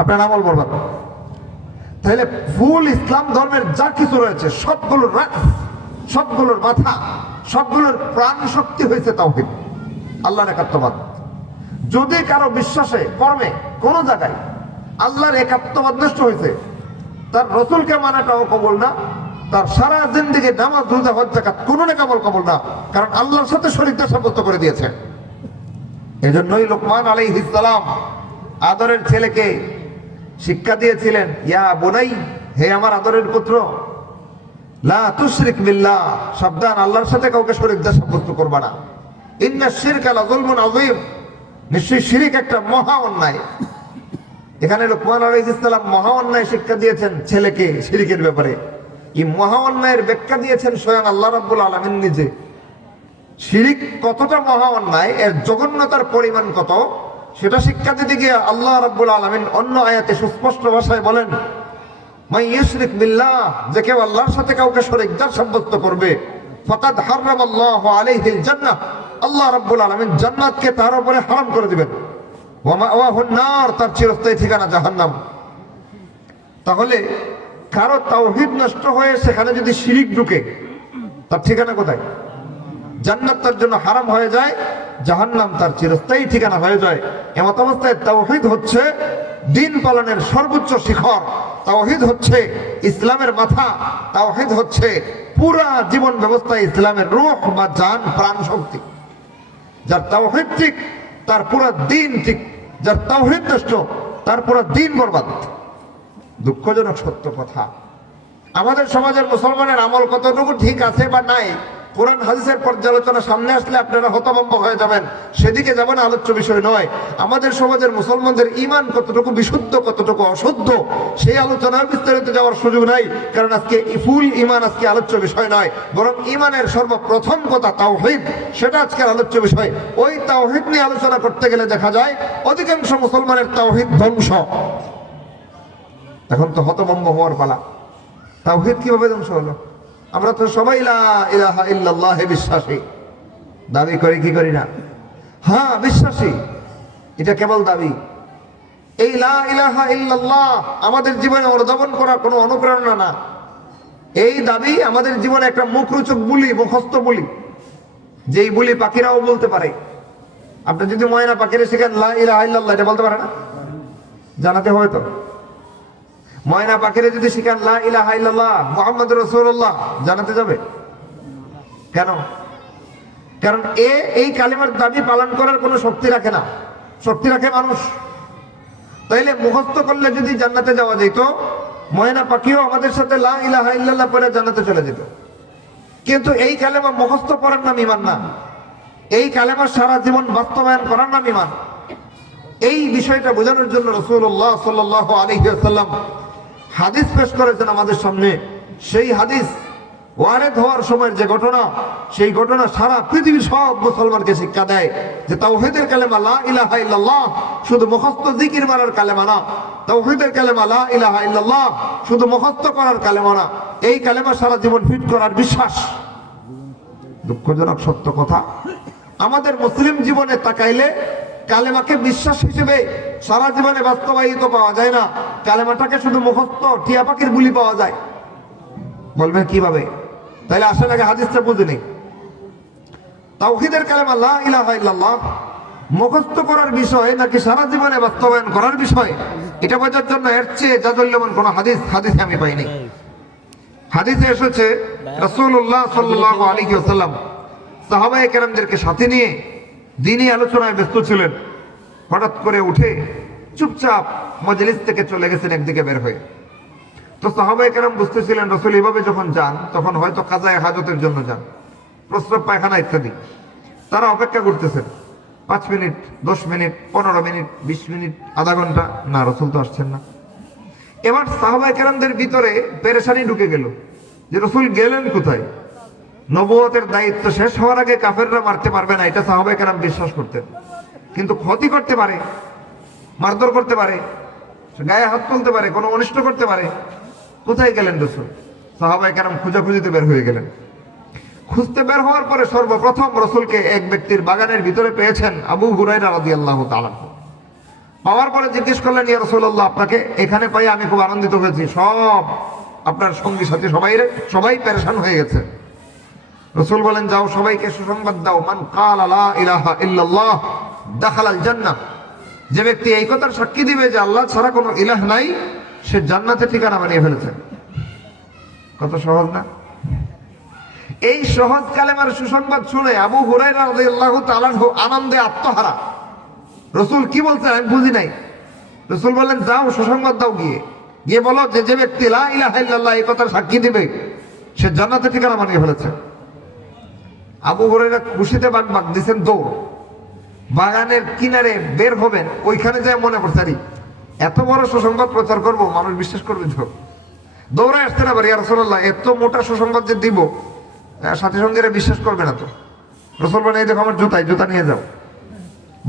আপনার আমল বরবাদ। তাহলে ফুল ইসলাম ধর্মের যা কিছু রয়েছে সবগুলোর রাস, সবগুলোর মাথা, সবগুলোর প্রাণ শক্তি হয়েছে তাওহীদ, আল্লাহর একাত্মবাদ। যদি কারো বিশ্বাসে কর্মে কোন জায়গায় আল্লাহর একাত্মবাদ নষ্ট হয়েছে, তার রসুলকে মানাটাও কবল না, তার সারা জিন্দেগি নামাজ রোজা হজ যাকাত কোনো নেকামল কবল না, কারণ আল্লাহর সাথে শরীকদের সাব্যস্ত করে দিয়েছে। এজন্যই লোকমান আলাইহিস সালাম আদরের ছেলেকে শিক্ষা দিয়েছিলেন, ইয়া বুনাই, হে আমার আদরের পুত্র, লা তুশরিক বিল্লাহ, সাবধান, আল্লাহর সাথে কাউকে শরীকদের সাব্যস্ত করবা না। ইন্নাশ শিরকা লাযুলমুন আযীম, নিশ্চয়ই শিরিক একটা মহা অন্যায়। এখানে লোকমান আলাইহিস সালাম মহা অন্যায় শিক্ষা দিয়েছেন ছেলেকে শিরিকের ব্যাপারে। এই মহা অন্যায়ের ব্যাখ্যা দিয়েছেন স্বয়ং আল্লাহ রাব্বুল আলামিন নিজে। শিরিক কতটা মহা অন্যায়, এর জঘন্যতার পরিমাণ কত, সেটা শিক্ষা দিতে গিয়ে আল্লাহ রাব্বুল আলামিন অন্য আয়াতে সুস্পষ্ট ভাষায় বলেন, মান ইউশরিক বিল্লাহ, যে কেউ আল্লাহর সাথে কাউকে শরীকদার সাব্যস্ত করবে, ফাকাদ হারামাল্লাহু আলাইহিল জান্নাহ, আল্লাহ রাব্বুল আলামিন জান্নাতকে তার উপরে হারাম করে দিবেন। ওয়া মাওয়াহুন নার, তার চিরস্থায়ী ঠিকানা জাহান্নাম। তাহলে কারো তাওহীদ নষ্ট হয়ে সেখানে যদি শিরিক ঢুকে, তার ঠিকানা কোথায়? জান্নাত তার জন্য হারাম হয়ে যায়, জাহান্নাম তার চিরস্থায়ী ঠিকানা হয়ে যায়। এমত অবস্থায় তাওহীদ হচ্ছে দিন পালনের সর্বোচ্চ শিখর, তাওহীদ হচ্ছে ইসলামের মাথা, তাওহীদ হচ্ছে পুরা জীবন ব্যবস্থায় ইসলামের রূহ বা জান প্রাণ শক্তি। যার তাওহীদ ঠিক তার পুরা দিন ঠিক, যার তাওহীদ নষ্ট তার পুরা দিন বরবাদ। দুঃখজনক সত্য কথা, আমাদের সমাজের মুসলমানের আমল কতটুকু ঠিক আছে বা নাই, কোরআন হাদিসের পর্যালোচনা সামনে আসলে আপনারা হতভম্ব হয়ে যাবেন। সেদিকে যাবেন, আলোচ্য বিষয় নয়। আমাদের সমাজের মুসলমানদের ঈমান কতটুকু বিশুদ্ধ কতটুকু অশুদ্ধ, সেই আলোচনায় বিস্তারিত যাওয়ার সুযোগ নাই, কারণ আজকে ফুল ঈমান আজকে আলোচ্য বিষয় নয়, বরং ঈমানের সর্বপ্রথম কথা তাওহীদ, সেটা আজকের আলোচ্য বিষয়। ওই তাওহীদ নিয়ে আলোচনা করতে গেলে দেখা যায় অধিকাংশ মুসলমানের তাওহীদ ধ্বংস। এখন তো হতভম্ব হওয়ার পালা। তাওহীদ কিভাবে ধ্বংস হলো? আমরা তো সবাই লা ইলাহা ইল্লাল্লাহ বিশ্বাসী, দাবি করি কি করি না? হ্যাঁ বিশ্বাসী, এটা কেবল দাবি। এই লা ইলাহা ইল্লাল্লাহ আমাদের জীবনে অনুধাবন করা কোনো অনুপ্রেরণা না। এই দাবি আমাদের জীবনে একটা মুখরোচক বুলি, মুখস্থ বুলি, যেই বুলি পাখিরাও বলতে পারে। আপনি যদি ময়না পাখিরে শিখেন লা ইলাহা ইল্লাল্লাহ, এটা বলতে পারে না? জানাতে হবে তো। ময়না পাখিরে যদি শিখান লা ইলাহা ইল্লাল্লাহ মুহাম্মাদুর রাসূলুল্লাহ, জানাতে যাবে কেন? কারণ এই কালিমার দাবি পালন করার কোনো শক্তি রাখে না, শক্তি রাখে মানুষ। তাইলে মুখস্থ করলে যদি জান্নাতে যাওয়া যেত, ময়না পাখিও আমাদের সাথে লা ইলাহা ইল্লাল্লাহ পড়ে জান্নাতে চলে যেত। কিন্তু এই কালেমা মুখস্থ পড়ার নাম ঈমান না, এই কালেমা সারা জীবন বাস্তবায়ন করার নাম ঈমান। এই বিষয়টা বোঝানোর জন্য রাসূলুল্লাহ সাল্লাল্লাহু আলাইহি ওয়াসাল্লাম হাদিস পেশ করেছেন আমাদের সামনে। সেই হাদিস ওয়ারেদ হওয়ার সময়ের যে ঘটনা, সেই ঘটনা সারা পৃথিবীর সব মুসলমানকে শিক্ষা দেয় যে তাওহীদের কালেমা লা ইলাহা ইল্লাল্লাহ শুধু মুখস্থ জিকির মারার কালেমা না, তাওহীদের কালেমা লা ইলাহা ইল্লাল্লাহ শুধু মুখস্থ করার কালেমা না, এই কালেমা সারা জীবন ফিট করার বিশ্বাস। দুঃখজনক সত্য কথা, আমাদের মুসলিম জীবনে তাকাইলে কালেমাকে বিশ্বাস হিসেবে সারা জীবনে বাস্তবায়িত পাওয়া যায় না, কালেমাটাকে শুধু মুখস্থ টিয়া পাখির বুলি পাওয়া যায়। বলবেন কিভাবে? তাইলে আসেন আগে হাদিসটা বুঝে নেই। তাওহীদের কালেমা লা ইলাহা ইল্লাল্লাহ মুখস্থ করার বিষয় নাকি সারা জীবনে বাস্তবায়ন করার বিষয়, এটা বোঝার জন্য এর চেয়ে জাদুল্যমান কোন হাদিসে আমি পাইনি। হাদিসে এসেছে রাসূলুল্লাহ সাল্লাল্লাহু আলাইহি ওয়াসাল্লাম সাহাবায়ে কেরামদেরকে সাথে নিয়ে দ্বীনি আলোচনায় ব্যস্ত ছিলেন। হঠাৎ করে উঠে চুপচাপ মজলিস থেকে চলে গেছেন একদিকে বের হয়ে। তো সাহাবায়ে কেরাম বুঝতেছিলেন রাসূল এভাবে যখন যান তখন হয়তো কাজায়ে হাজতের জন্য যান, প্রস্রাব পায়খানা ইত্যাদি। তারা অপেক্ষা করতেছেন 5 মিনিট, 10 মিনিট, 15 মিনিট, 20 মিনিট, আধা ঘন্টা, না রাসূল তো আসছেন না। এবার সাহাবায়ে কেরামদের ভিতরে পেরেশানি ঢুকে গেল যে রাসূল গেলেন কোথায়। নবুয়তের দায়িত্ব শেষ হওয়ার আগে কাফেররা মারতে পারবে না, এটা সাহাবায়ে কেরাম বিশ্বাস করতেন, কিন্তু ক্ষতি করতে পারে, মারধর করতে পারে, গায়ে হাত তুলতে পারে, কোনো অনিষ্ট করতে পারে। কোথায় গেলেন রাসূল? সাহাবায়ে কেরাম খোঁজাখুঁজিতে বের হয়ে গেলেন। খুঁজতে বের হওয়ার পরে সর্বপ্রথম রাসূলকে এক ব্যক্তির বাগানের ভিতরে পেয়েছেন, আবু হুরায়রা রাদিয়াল্লাহু তাআলা। পাওয়ার পরে জিজ্ঞেস করলেন, ইয়া রাসূলুল্লাহ, আপনাকে এখানে পাই আমি খুব আনন্দিত হয়েছি, সব আপনার সঙ্গী সাথী সবাই পেরেশান হয়ে গেছে। রাসূল বলেন, যাও সবাইকে সুসংবাদ দাও, মান ক্বালা লা ইলাহা ইল্লাল্লাহ দাখালাল জান্নাহ। যে ব্যক্তি এই কথার সাক্ষী দিবে যে আল্লাহ ছাড়া কোনো ইলাহ নাই, সে জান্নাতে ঠিকানা বানিয়ে ফেলেছে। কত সহজ না? এই সহজ কালেমার সুসংবাদ শুনে আবু হুরায়রা রাদিয়াল্লাহু তাআলা আনহু আনন্দে আত্মহারা। রাসূল কি বলছেন আমি বুঝি নাই। রাসূল বললেন, যাও সুসংবাদ দাও, গিয়ে বলো যে যে ব্যক্তি লা ইলাহা ইল্লাল্লাহ এই কথার সাক্ষী দিবে সে জান্নাতে ঠিকানা বানিয়ে ফেলেছে। আবু হুরায়রা খুশিতে বাগ দিছেন দৌড়। বাগানের কিনারে বের হবেন, ওইখানে যায় মনে পড়ছে আরে এত বড় সুসংবাদ প্রচার করব, মানুষ বিশ্বাস করবে তো। দৌড়ায় আসতে না পারি, ইয়া রাসূলুল্লাহ এত মোটা সুসংবাদ যে দিব সাথী সঙ্গীরা বিশ্বাস করবে না তো। রাসূল বলেন, এই দেখো আমার জুতা নিয়ে যাও।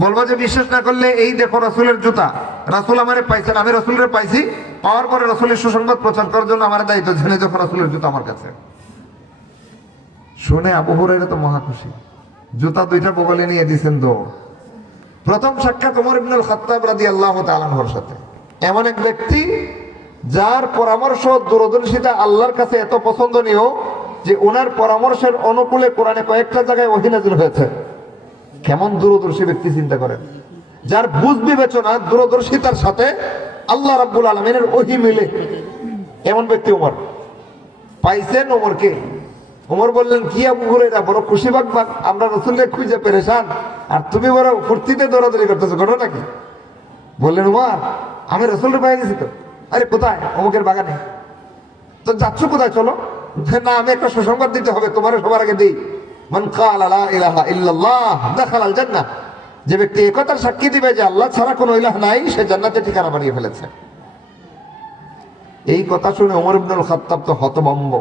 বলবো যে বিশ্বাস না করলে এই দেখো রাসূলের জুতা, রাসূল আমারে পাইছেন, আমি রাসূলের পাইছি, পাওয়ার পরে রাসূলের সুসংবাদ প্রচার করার জন্য আমার দায়িত্ব, জেনে দেখো রাসূলের জুতা আমার কাছে। শুনে আবু হুরায়রা তো মহা খুশি, জুতা দুইটা বগলে নিয়ে দিয়েছেন দৌড়। প্রথম সাক্ষাৎ ওমর ইবনুল খাত্তাব রাদিয়াল্লাহু তাআলা আনহুর সাথে। এমন এক ব্যক্তি যার পরামর্শ দূরদর্শিতা আল্লাহর কাছে এত পছন্দনীয় যে ওনার পরামর্শের অনুকূলে কোরআনে কয়েকটা জায়গায় ওহী নাযিল হয়েছে। কেমন দূরদর্শী ব্যক্তি চিন্তা করেন, যার বুঝ বিবেচনা দূরদর্শিতার সাথে আল্লাহ রাব্বুল আলামিনের ওহী মিলে। এমন ব্যক্তি ওমর পাইছেন। ওমরকে ওমর বললেন, কি আবু হুরায়রা বড় খুশি বাগ, আমরা রাসূলকে খুঁজে পেরেশান আর তুমি বড় ফুর্তিতে দৌড়াদৌড়ি করতেছো, ঘটনা কি? বললেন, ওমর আমি রাসূলকে পেয়ে গেছি তো। আরে কোথায়? অমুকের বাগানে। তো যাচ্ছ কোথায়? চলো। না, আমি একটা সুসংবাদ দিতে হবে তোমার, সবার আগে দিই। মান ক্বালা লা ইলাহা ইল্লাল্লাহ দাখালাল জান্নাহ। যে ব্যক্তি এই কথার সাক্ষী দিবে যে আল্লাহ ছাড়া কোনো ইলাহ নাই, সে জান্নাতে ঠিকানা বানিয়ে ফেলেছে। এই কথা শুনে ওমর ইবনুল খাত্তাব তো হতভম্ব,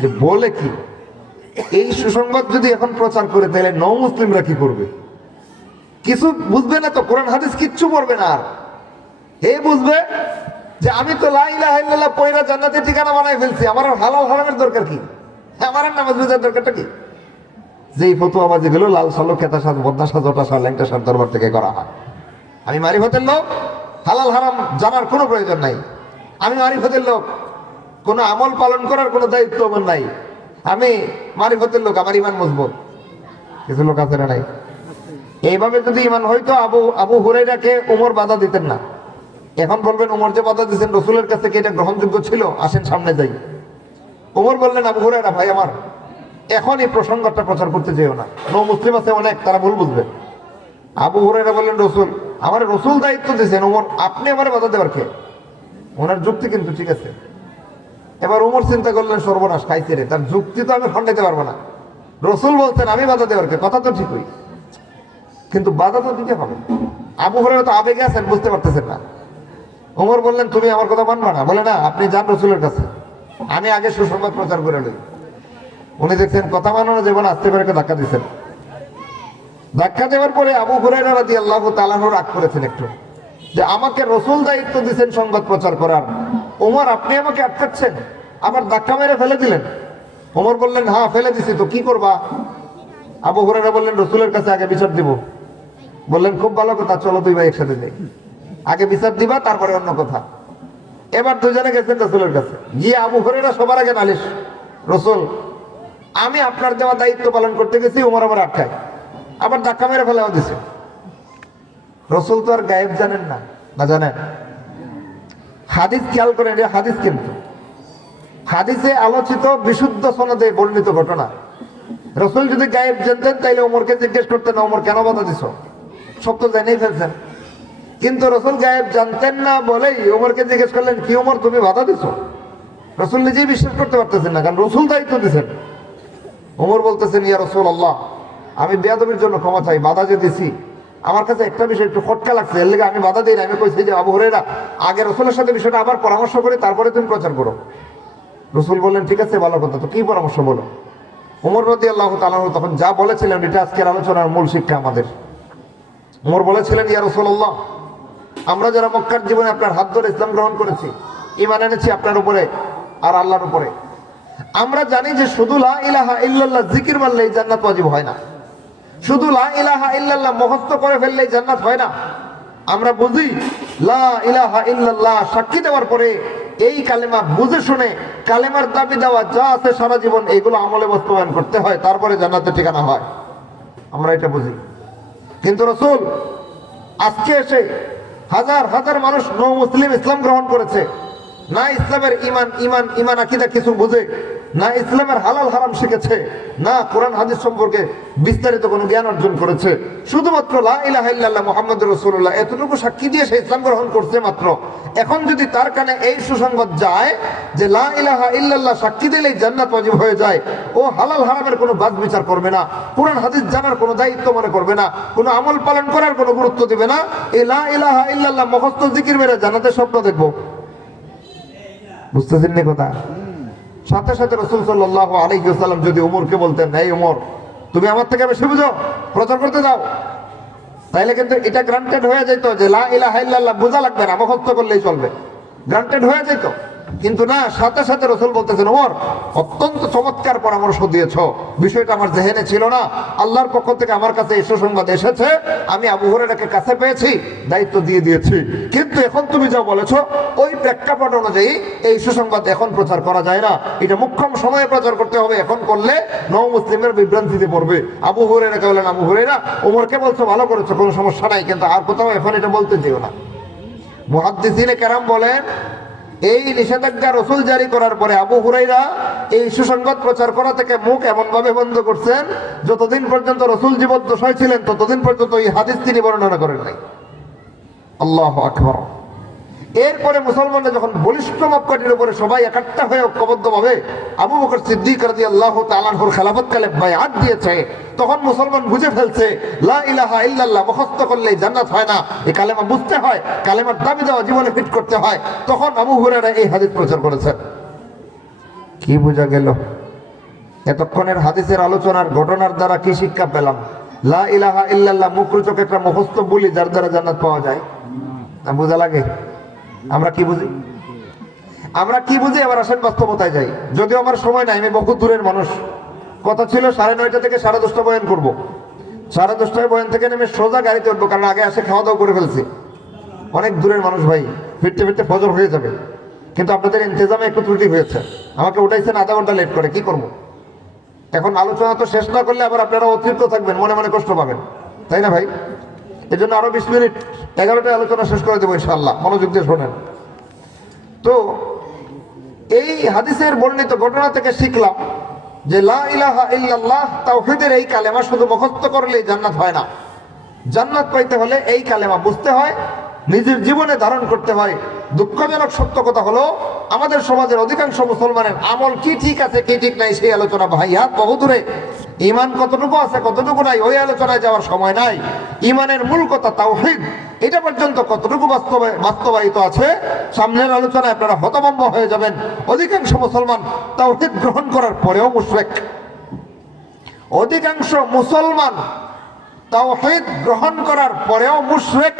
যে বলে কি, এই সুসংবাদ যদি এখন প্রচার করে তাহলে নও মুসলিমরা কি করবে? কিছু বুঝবে না তো, কোরআন হাদিস কিচ্ছু পড়বে না। আর এই বুঝবে যে আমি তো লা ইলাহা ইল্লাল্লাহ পয়রা জান্নাতে ঠিকানা বানাই ফেলছি, আমার হালাল হারামের দরকার কি? আমার নামাজ রোজার দরকারটা কি? যেই ফতোয়াবাজি গুলো লাল সালো খেতা সাজ বদনা সাজ ওটা সাজ ল্যাংটা সাজ দরবার থেকে করা হয়। আমি মারিফতের লোক, হালাল হারাম জানার কোনো প্রয়োজন নাই। আমি মারিফতের লোক, কোনো আমল পালন করার কোনো দায়িত্ব আমার নাই। আমি মারিফতের লোক, আমার ইমান মজবুত। কিছু লোক আছে না নাই? এইভাবে যদি ইমান হইতো আবু হুরায়রাকে ওমর বাধা দিতেন না। এখন বলবেন ওমর যে বাধা দিচ্ছেন রাসূলের কাছে কি এটা গ্রহণযোগ্য ছিল? আসেন সামনে যাই। ওমর বললেন, আবু হুরায়রা ভাই আমার, এখন এই প্রসঙ্গটা প্রচার করতে যেও না, নো মুসলিম আছে অনেক, তারা ভুল বুঝবে। আবু হুরায়রা বললেন, রাসূল আমার রাসূল দায়িত্ব দিয়েছেন, ওমর আপনি আমার বাধা দেওয়ার কে? ওনার যুক্তি কিন্তু ঠিক আছে। এবার ওমর চিন্তা করলেন, সর্বনাশ খাইছে রে, তার যুক্তি তো আমি খণ্ডাইতে পারবো না। রাসূল বলতেন আমি বাধা দেওয়ার কে, কথা তো ঠিকই, কিন্তু বাধা তো দিতে হবে। আবু হুরায়রা তো আবেগে আছেন, বুঝতে পারতেছেন না। ওমর বললেন, তুমি আমার কথা মানবা না? বলে না, আপনি যান রাসূলের কাছে, আমি আগে সুসংবাদ প্রচার করে লই। উনি দেখছেন কথা মানানো যাবে না, আস্তে করে ধাক্কা দিচ্ছেন। ধাক্কা দেওয়ার পরে আবু হুরায়রা রাদিয়াল্লাহু তাআলা আনহু রাগ করেছেন একটু, যে আমাকে রাসূল দায়িত্ব দিয়েছেন সংবাদ প্রচার করার, ওমর আপনি আমাকে আটকাচ্ছেন, আবার ধাক্কা মেরে ফেলে দিলেন। ওমর বললেন, হ্যাঁ ফেলে দিছি, তো কি করবা? আবু হুরায়রা বললেন, রাসূলের কাছে আগে বিচার দিব। বললেন, খুব ভালো কথা, চলো দুই ভাই একসাথে যাই, আগে বিচার দিবা তারপরে অন্য কথা। এবার দুজনে গেছেন রাসূলের কাছে, গিয়ে আবু হুরায়রা সবার আগে নালিশ, রাসূল আমি আপনার দেওয়া দায়িত্ব পালন করতে গেছি, ওমর আবার আটকায়, আবার ধাক্কা মেরে ফেলাও দিছে। রাসূল তো আর গায়েব জানেন না, না জানেন? হাদিস খেয়াল করেন, যে হাদিস কিন্তু হাদিসে আলোচিত বিশুদ্ধ সনদে বর্ণিত ঘটনা। রাসূল যদি গায়েব জানতেন তাইলে ওমরকে জিজ্ঞেস করতেন, ওমর কেন বাধা দিছ? সব তো জেনেই ফেলছেন। কিন্তু রাসূল গায়েব জানতেন না বলেই ওমরকে জিজ্ঞেস করলেন, কি ওমর তুমি বাধা দিছো? রাসূল নিজেই বিশ্বাস করতে পারতেছেন না, কারণ রাসূল দায়িত্ব দিয়েছেন। ওমর বলতেছেন, ইয়া রাসূলুল্লাহ আমি বেয়াদবির জন্য ক্ষমা চাই, বাধা যে দিছি আমার কাছে একটা বিষয় একটু খটকা লাগছে, এর লেগে আমি বাধা দিই না। আমি কইছি যে আবু হুরায়রা আগে রাসূলের সাথে বিষয়টা আবার পরামর্শ করে তারপরে তুমি প্রচার করো। রাসূল বললেন, ঠিক আছে ভালো কথা, তো কি পরামর্শ বলো? ওমর রাদিয়াল্লাহু তাআলা তখন যা বলেছিলেন এটা আজকের আলোচনার মূল শিক্ষা আমাদের। ওমর বলেছিলেন, ইয়া রাসূলুল্লাহ আমরা যারা মক্কার জীবনে আপনার হাত ধরে ইসলাম গ্রহণ করেছি, ঈমান এনেছি আপনার উপরে আর আল্লাহর উপরে, আমরা জানি যে শুধু লা ইলাহা ইল্লাল্লাহ জিকির মারলেই জান্নাত ওয়াজিব হয় না, শুধু লা ইলাহা ইল্লাল্লাহ মুখস্থ করে ফেললেই জান্নাত হয় না। আমরা বুঝি লা ইলাহা ইল্লাল্লাহ সাক্ষী দেওয়ার পরে এই কালেমা বুঝে শুনে কালেমার দাবি দেওয়া যা আছে সারা জীবন এইগুলো আমলে বাস্তবায়ন করতে হয়, তারপরে জান্নাতের ঠিকানা হয়। আমরা এটা বুঝি। কিন্তু রাসূল আজকে এসে হাজার হাজার মানুষ নও মুসলিম ইসলাম গ্রহণ করেছে, না ইসলামের ইমান ইমান ইমান আকীদা কিছু বুঝে, না ইসলামের হালাল হারাম শিখেছে, না কোরআন হাদিস সম্পর্কে বিস্তারিত কোনো জ্ঞান অর্জন করেছে, শুধুমাত্র লা ইলাহা ইল্লাল্লাহ মুহাম্মাদুর রাসূলুল্লাহ এতটুকু সাক্ষী দিয়ে সে ইসলাম গ্রহণ করছে মাত্র। এখন যদি তার কানে এই সুসংবাদ যায় যে লা ইলাহা ইল্লাল্লাহ সাক্ষী দিলেই জান্নাত ওয়াজিব হয়ে যায়, ও হালাল হারামের কোনো বাদ বিচার করবে না, কোরআন হাদিস জানার কোনো দায়িত্ব মনে করবে না, কোনো আমল পালন করার কোনো গুরুত্ব দিবে না, এই লা ইলাহা ইল্লাল্লাহ মুখস্থ জিকির মেরে জান্নাতের স্বপ্ন দেখবো। বুঝতেছেন না কথা? সাথে সাথে রাসূল সাল্লাল্লাহু আলাইহি ওয়াসাল্লাম যদি ওমরকে বলতেন, এই ওমর তুমি আমার থেকে বেশি বুঝো, প্রচার করতে দাও, তাইলে কিন্তু এটা গ্রান্টেড হয়ে যেত যে লা ইলাহা ইল্লাল্লাহ বোঝা লাগবে না, মুখস্থ করলেই চলবে, গ্রান্টেড হয়ে যেত। কিন্তু না, সাথে সাথে রাসূল বলতেছেন, ওমর অত্যন্ত চমৎকার পরামর্শ দিয়েছো, বিষয়টা আমার জেহেনে ছিল না, আল্লাহর পক্ষ থেকে আমার কাছে এই সুসংবাদ এসেছে, আমি আবু হুরায়রাকে কাছে পেয়েছি, দায়িত্ব দিয়ে দিয়েছি, কিন্তু এখন তুমি যা বলেছো ওই প্রেক্ষাপট অনুযায়ী এই সুসংবাদ এখন প্রচার করা যায় না, এটা মুখ্যম সময়ে প্রচার করতে হবে, এখন করলে নও মুসলিমের বিভ্রান্তিতে পড়বে। আবু হুরায়রাকে বললেন, আবু হুরায়রা ওমরকে বলছো ভালো করেছো, কোনো সমস্যা নাই, কিন্তু আর কোথাও এখন এটা বলতে দিও না। মুহাদ্দিসিনে কেরাম বলেন, এই নিষেধাজ্ঞা রাসূল জারি করার পরে আবু হুরায়রা এই সুসংবাদ প্রচার করা থেকে মুখ এমন ভাবে বন্ধ করছেন, যতদিন পর্যন্ত রাসূল জীবদ্দশায় ছিলেন ততদিন পর্যন্ত এই হাদিস তিনি বর্ণনা করেন নাই। আল্লাহু আকবার। এরপরে মুসলমানরা যখন বলিষ্ঠ মক্কাটির উপরে সবাই একাট্টা হয়ে ঐক্যবদ্ধভাবে আবু বকর সিদ্দিক রাদিয়াল্লাহু তাআলা আনহুর খেলাফতকালে বায়াত দিয়েছে, তখন মুসলমান বুঝে ফেলছে লা ইলাহা ইল্লাল্লাহ মুখস্থ করলেই জান্নাত হয় না, এই কালেমা বুঝতে হয়, কালেমার দাবি দেওয়া জীবনে ফিট করতে হয়। তখন আবু হুরায়রা এই হাদিস প্রচার করেছেন। কি বোঝা গেল? এতক্ষণের হাদিসের আলোচনার ঘটনার দ্বারা কি শিক্ষা পেলাম? লা ইলাহা ইল্লাল্লাহ মুখরোচক একটা মুখস্থ বলি যার দ্বারা জান্নাত পাওয়া যায়, না বোঝা লাগে? আমরা কি বুঝি? আমরা কি বুঝি? এবার আসেন বাস্তবতায় যাই। যদিও আমার সময় নাই, আমি বহু দূরের মানুষ, কথা ছিল 9:30 থেকে 10:30 বয়ান করবো, 10:30 বয়ান থেকে নেমে সোজা গাড়িতে উঠবো, কারণ আগে আসে খাওয়া দাওয়া করে ফেলছি। অনেক দূরের মানুষ ভাই, ফিরতে ফিরতে ফজর হয়ে যাবে, কিন্তু আপনাদের ইন্তজামে একটু ত্রুটি হয়েছে, আমাকে উঠাইছেন আধা ঘন্টা লেট করে, কি করবো? এখন আলোচনা তো শেষ না করলে আবার আপনারা অতিরিক্ত থাকবেন, মনে মনে কষ্ট পাবেন, তাই না ভাই? এই জন্য আরো 20 মিনিট 11টায় আলোচনা শেষ করে দেবো ইনশাআল্লাহ, মনোযোগ দিয়ে শোনেন। তো এই হাদিসের বর্ণিত ঘটনা থেকে শিখলাম যে লা ইলাহা ইল্লাল্লাহ তাওহীদের এই কালেমা শুধু মুখস্থ করলেই জান্নাত হয় না, জান্নাত পাইতে হলে এই কালেমা বুঝতে হয়, নিজের জীবনে ধারণ করতে হয়। দুঃখজনক সত্য কথা হলো আমাদের সমাজের অধিকাংশ মুসলমানের আমল কি ঠিক আছে কি ঠিক নাই সেই আলোচনা ভাইয়াত বহু দূরে, ইমান কতটুকু আছে কতটুকু নাই ওই আলোচনায় যাওয়ার সময় নাই। ইমানের মূল কথা তাওহীদ, এটা পর্যন্ত কতটুকু বাস্তবায়িত আছে সামনের আলোচনায় আপনারা হতভম্ব হয়ে যাবেন। অধিকাংশ মুসলমান তাওহীদ গ্রহণ করার পরেও মুশরিক, অধিকাংশ মুসলমান তাওহীদ গ্রহণ করার পরেও মুশরিক।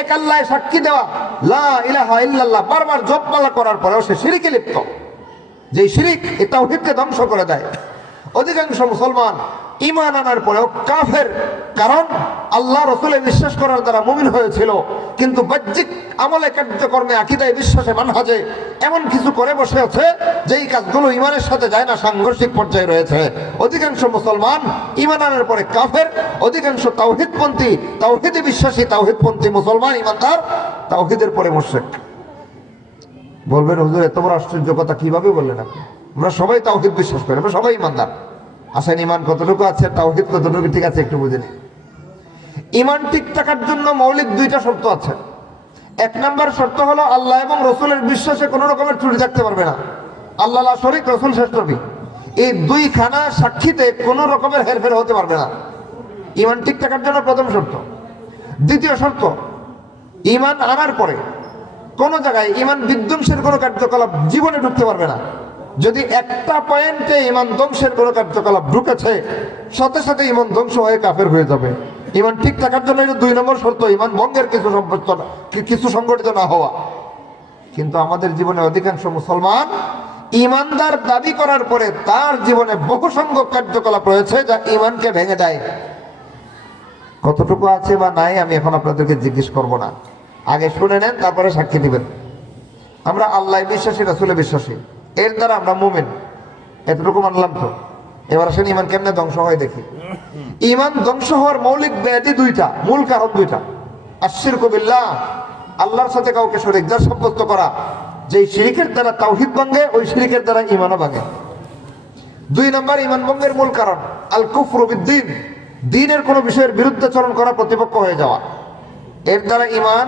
এক আল্লাহ সাক্ষী দেওয়া লা ইলাহা ইল্লাল্লাহ বারবার জপমালা করার পরেও সে শিরকে লিপ্ত, যে শিরক এই তাওহীদকে ধ্বংস করে দেয়। অধিকাংশ মুসলমান ঈমান আনার পরেও কাফের, কারণ আল্লাহ রাসূলে বিশ্বাস করার দ্বারা মুমিন হয়েছিল, কিন্তু বাহ্যিক আমলে কার্যকর্মে আকীদায় বিশ্বাসে মানহাজে এমন কিছু করে বসে আছে যেই কাজগুলো ঈমানের সাথে যায় না, সাংঘর্ষিক পর্যায়ে রয়েছে। অধিকাংশ মুসলমান ঈমান আনার পরে কাফের, অধিকাংশ তাওহীদপন্থী, তাওহীদে বিশ্বাসী তাওহীদপন্থী মুসলমান ঈমানদার, তাওহীদের পরে মুশরিক। বলবেন হুজুর এত বড় আশ্চর্য কথা কিভাবে বললেন আপনি? আমরা সবাই তাওহীদ বিশ্বাস করি, আমরা সবাই ঈমানদার। আসেন ঈমান কতটুকু আছে, তাওহীদ কতটুকু ঠিক আছে একটু বুঝে নিন। ঈমান ঠিক থাকার জন্য মৌলিক 2টা শর্ত আছে। 1 নম্বর শর্ত হলো আল্লাহ এবং রাসূলের বিশ্বাসে কোনো রকমের ত্রুটি থাকতে পারবে না। আল্লাহ লা শরীক, রাসূল শ্রেষ্ঠ নবী, এই 2 খানা সাক্ষীতে কোনো রকমের হেরফের হতে পারবে না। ঈমান ঠিক থাকার জন্য প্রথম শর্ত। দ্বিতীয় শর্ত, ঈমান আনার পরে কোন জায়গায় ঈমান বিধ্বংসের কোনো কার্যকলাপ জীবনে ঢুকতে পারবে না। যদি একটা পয়েন্টে ঈমান ধ্বংসের কোনো কার্যকলাপ ঢুকেছে, সাথে সাথে ঈমান ধ্বংস হয়ে কাফের হয়ে যাবে। ঈমান ঠিক থাকার জন্য এটা 2 নম্বর শর্ত, ঈমান ভঙ্গের কিছু সংগঠিত না হওয়া। কিন্তু আমাদের জীবনে অধিকাংশ মুসলমান ঈমানদার দাবি করার পরে তার জীবনে বহু সংখ্যক কার্যকলাপ রয়েছে যা ঈমানকে ভেঙে দেয়। কতটুকু আছে বা নাই আমি এখন আপনাদেরকে জিজ্ঞেস করব না, আগে শুনে নেন তারপরে সাক্ষী দিবেন। আমরা আল্লাহ বিশ্বাসী, রাসূলে বিশ্বাসী, এর দ্বারা আমরা মুমিন, এতটুকু মানলাম তো। এবার আসেন ইমান কেমনে ধ্বংস হয় দেখি। ইমান ধ্বংস হওয়ার মৌলিক ব্যাধি দুইটা, মূল কারণ দুইটা। আশশিরকু বিল্লাহ, আল্লাহর সাথে কাউকে শরীক যার সাব্যস্ত করা, যেই শিরিকের দ্বারা তাওহীদ ভাঙে, ওই শিরিকের দ্বারা ইমানও ভাঙে। দুই নম্বর ইমান ভঙ্গের মূল কারণ আল কুফরু বিদ্দীন, দ্বীনের কোনো বিষয়ের বিরুদ্ধে চরণ করা, প্রতিপক্ষ হয়ে যাওয়া। এর দ্বারা ইমান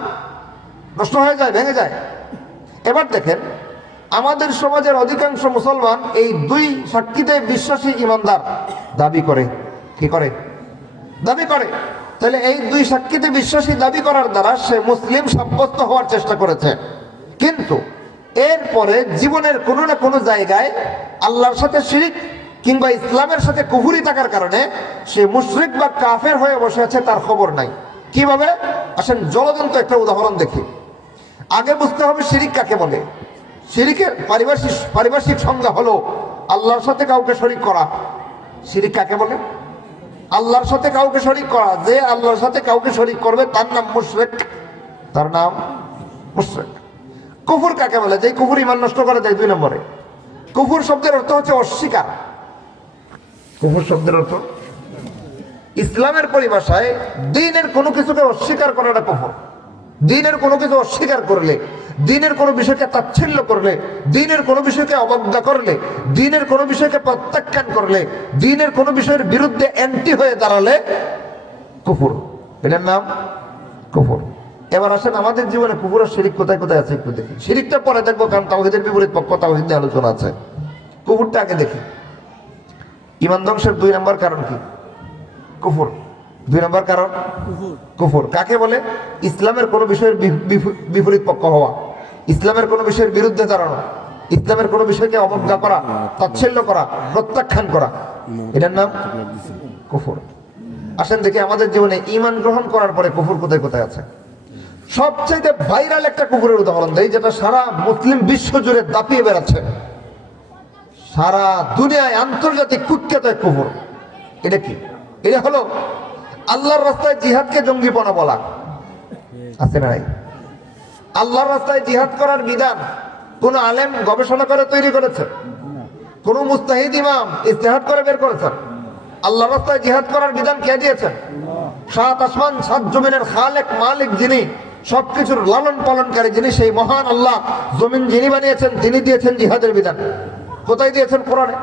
নষ্ট হয়ে যায়, ভেঙে যায়। এবার দেখেন, আমাদের সমাজের অধিকাংশ মুসলমান এই দুই সাক্ষীতে বিশ্বাসী ইমানদার দাবি করে। কি করে? দাবি করে। তাহলে এই দুই সাক্ষীতে বিশ্বাসী দাবি করার দ্বারা সে মুসলিম সাব্যস্ত হওয়ার চেষ্টা করেছে, কিন্তু এরপরে জীবনের কোনো না কোনো জায়গায় আল্লাহর সাথে শিরিক কিংবা ইসলামের সাথে কুফরি থাকার কারণে সে মুশরিক বা কাফের হয়ে বসে আছে, তার খবর নাই। কিভাবে? আসেন জ্বলন্ত একটা উদাহরণ দেখি। আগে বুঝতে হবে শিরিক কাকে বলে। শিরিকের পারিভাষিক সংজ্ঞা হলো আল্লাহর সাথে কাউকে শরীক করা। শিরিক কাকে বলে? আল্লাহর সাথে কাউকে শরীক করা। যে আল্লাহর সাথে কাউকে শরীক করবে তার নাম মুশরিক, তার নাম মুশরিক। কুফর কাকে বলে? যে কুফর ঈমান নষ্ট করে দেয়। দুই নম্বরে, কুফর শব্দের অর্থ হচ্ছে অস্বীকার। কুফর শব্দের অর্থ ইসলামের পরিভাষায় দ্বীনের কোনো কিছুকে অস্বীকার করাটা কুফর। দ্বীনের কোনো কিছু অস্বীকার করলে, দ্বীনের কোনো বিষয়কে তাচ্ছিল্য করলে, দ্বীনের কোনো বিষয়কে অবজ্ঞা করলে, দ্বীনের কোনো বিষয়কে প্রত্যাখ্যান করলে, দ্বীনের কোনো বিষয়ের বিরুদ্ধে অ্যান্টি হয়ে দাঁড়ালে কুফর, এটার নাম কুফর। এবার আসেন আমাদের জীবনে কুফর আর শিরিক কোথায় কোথায় আছে একটু দেখি। শিরিকটা পরে দেখবো, কারণ তাওহীদের বিপরীত পক্ষ, তাওহীদ নিয়ে আলোচনা আছে। কুফরটা আগে দেখি। ঈমান ধ্বংসের দুই নম্বর কারণ কি? কুফর। দুই নম্বর কারণ কুফর। কাকে বলে? ইসলামের কোনো বিষয়ের বিপরীত পক্ষ হওয়া, ইসলামের কোনো বিষয়ের বিরুদ্ধে দাঁড়ানো, ইসলামের কোনো বিষয়কে অবজ্ঞা করা, তাচ্ছিল্য করা, প্রত্যাখ্যান করা, এটার নাম কুফর। আসেন দেখি আমাদের জীবনে ঈমান গ্রহণ করার পরে কুফর কোথায় কোথায় আছে। সবচেয়ে ভাইরাল একটা কুফরের উদাহরণ দেই, যেটা সারা মুসলিম বিশ্ব জুড়ে দাপিয়ে বেড়াচ্ছে, সারা দুনিয়ায় আন্তর্জাতিক কুখ্যাত এক কুফর। এটা কি? এটা হলো আল্লাহর রাস্তায় জিহাদকে জঙ্গিপনা বলা। আছে না নাই? আল্লাহর রাস্তায় জিহাদ করার বিধান কোন আলেম গবেষণা করে তৈরি করেছে? কোন মুস্তাহিদ ইমাম ইজতিহাদ করে বের করেছেন? আল্লাহর রাস্তায় জিহাদ করার বিধান কে দিয়েছেন? সাত আসমান সাত জমিনের খালেক মালিক, যিনি সবকিছুর লালন পালনকারী, যিনি সেই মহান আল্লাহ, জমিন যিনি বানিয়েছেন, তিনি দিয়েছেন জিহাদের বিধান। কোথায় দিয়েছেন? কোরআনে।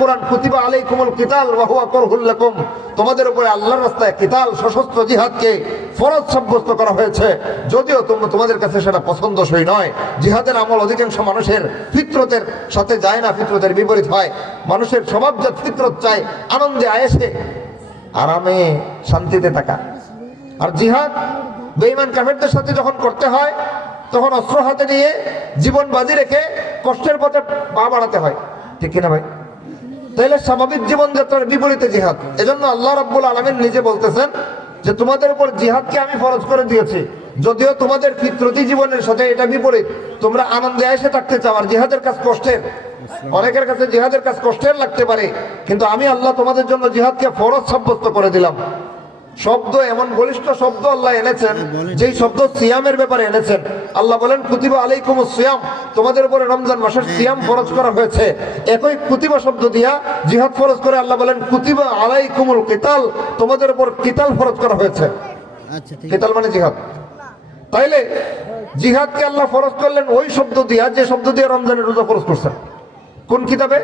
কোরআন কুতিবা আলাইকুমুল কিতাল ওয়া হুয়া কুরহুল লাকুম, তোমাদের উপরে আল্লাহর রাস্তায় কিতাল, সশস্ত্র জিহাদকে ফরজ সাব্যস্ত করা হয়েছে, যদিও তোমাদের কাছে সেটা পছন্দসই নয়। জিহাদের আমল অধিকাংশ মানুষের ফিতরতের সাথে যায় না, ফিতরতের বিপরীত হয়। মানুষের স্বভাবজাত ফিতরত চায় আনন্দে, আয়েশে, আরামে, শান্তিতে থাকা। আর জিহাদ বেঈমান কাফেরদের সাথে যখন করতে হয়, তখন অস্ত্র হাতে নিয়ে জীবন বাজি রেখে কষ্টের পথে পা বাড়াতে হয়। ঠিক কিনা ভাই? তাইলে স্বাভাবিক জীবনযাত্রার বিপরীতে জিহাদ। এজন্য আল্লাহ রাব্বুল আলামিন নিজে বলতেছেন যে তোমাদের উপর জিহাদকে আমি ফরজ করে দিয়েছি, যদিও তোমাদের ফিতরতি জীবনের সাথে এটা বিপরীত। তোমরা আনন্দে এসে থাকতে চাও, আর জিহাদের কাজ কষ্টের। অনেকের কাছে জিহাদের কাজ কষ্টের লাগতে পারে, কিন্তু আমি আল্লাহ তোমাদের জন্য জিহাদকে ফরজ সাব্যস্ত করে দিলাম। শব্দ এমন বলিষ্ঠ শব্দ আল্লাহ এনেছেন, যেই শব্দ সিয়ামের ব্যাপারে এনেছেন। আল্লাহ বলেন কুতিবা আলাইকুমুস সিয়াম, তোমাদের উপরে রমজান মাসের সিয়াম ফরজ করা হয়েছে। একই কুতিবা শব্দ দিয়া জিহাদ ফরজ করে আল্লাহ বলেন কুতিবা আলাইকুমুল কিতাল, তোমাদের উপর কিতাল ফরজ করা হয়েছে। কিতাল মানে জিহাদ। তাইলে জিহাদকে আল্লাহ ফরজ করলেন ওই শব্দ দিয়া, যে শব্দ দিয়ে রমজানের রোজা ফরজ করছেন। কোন কিতাবে?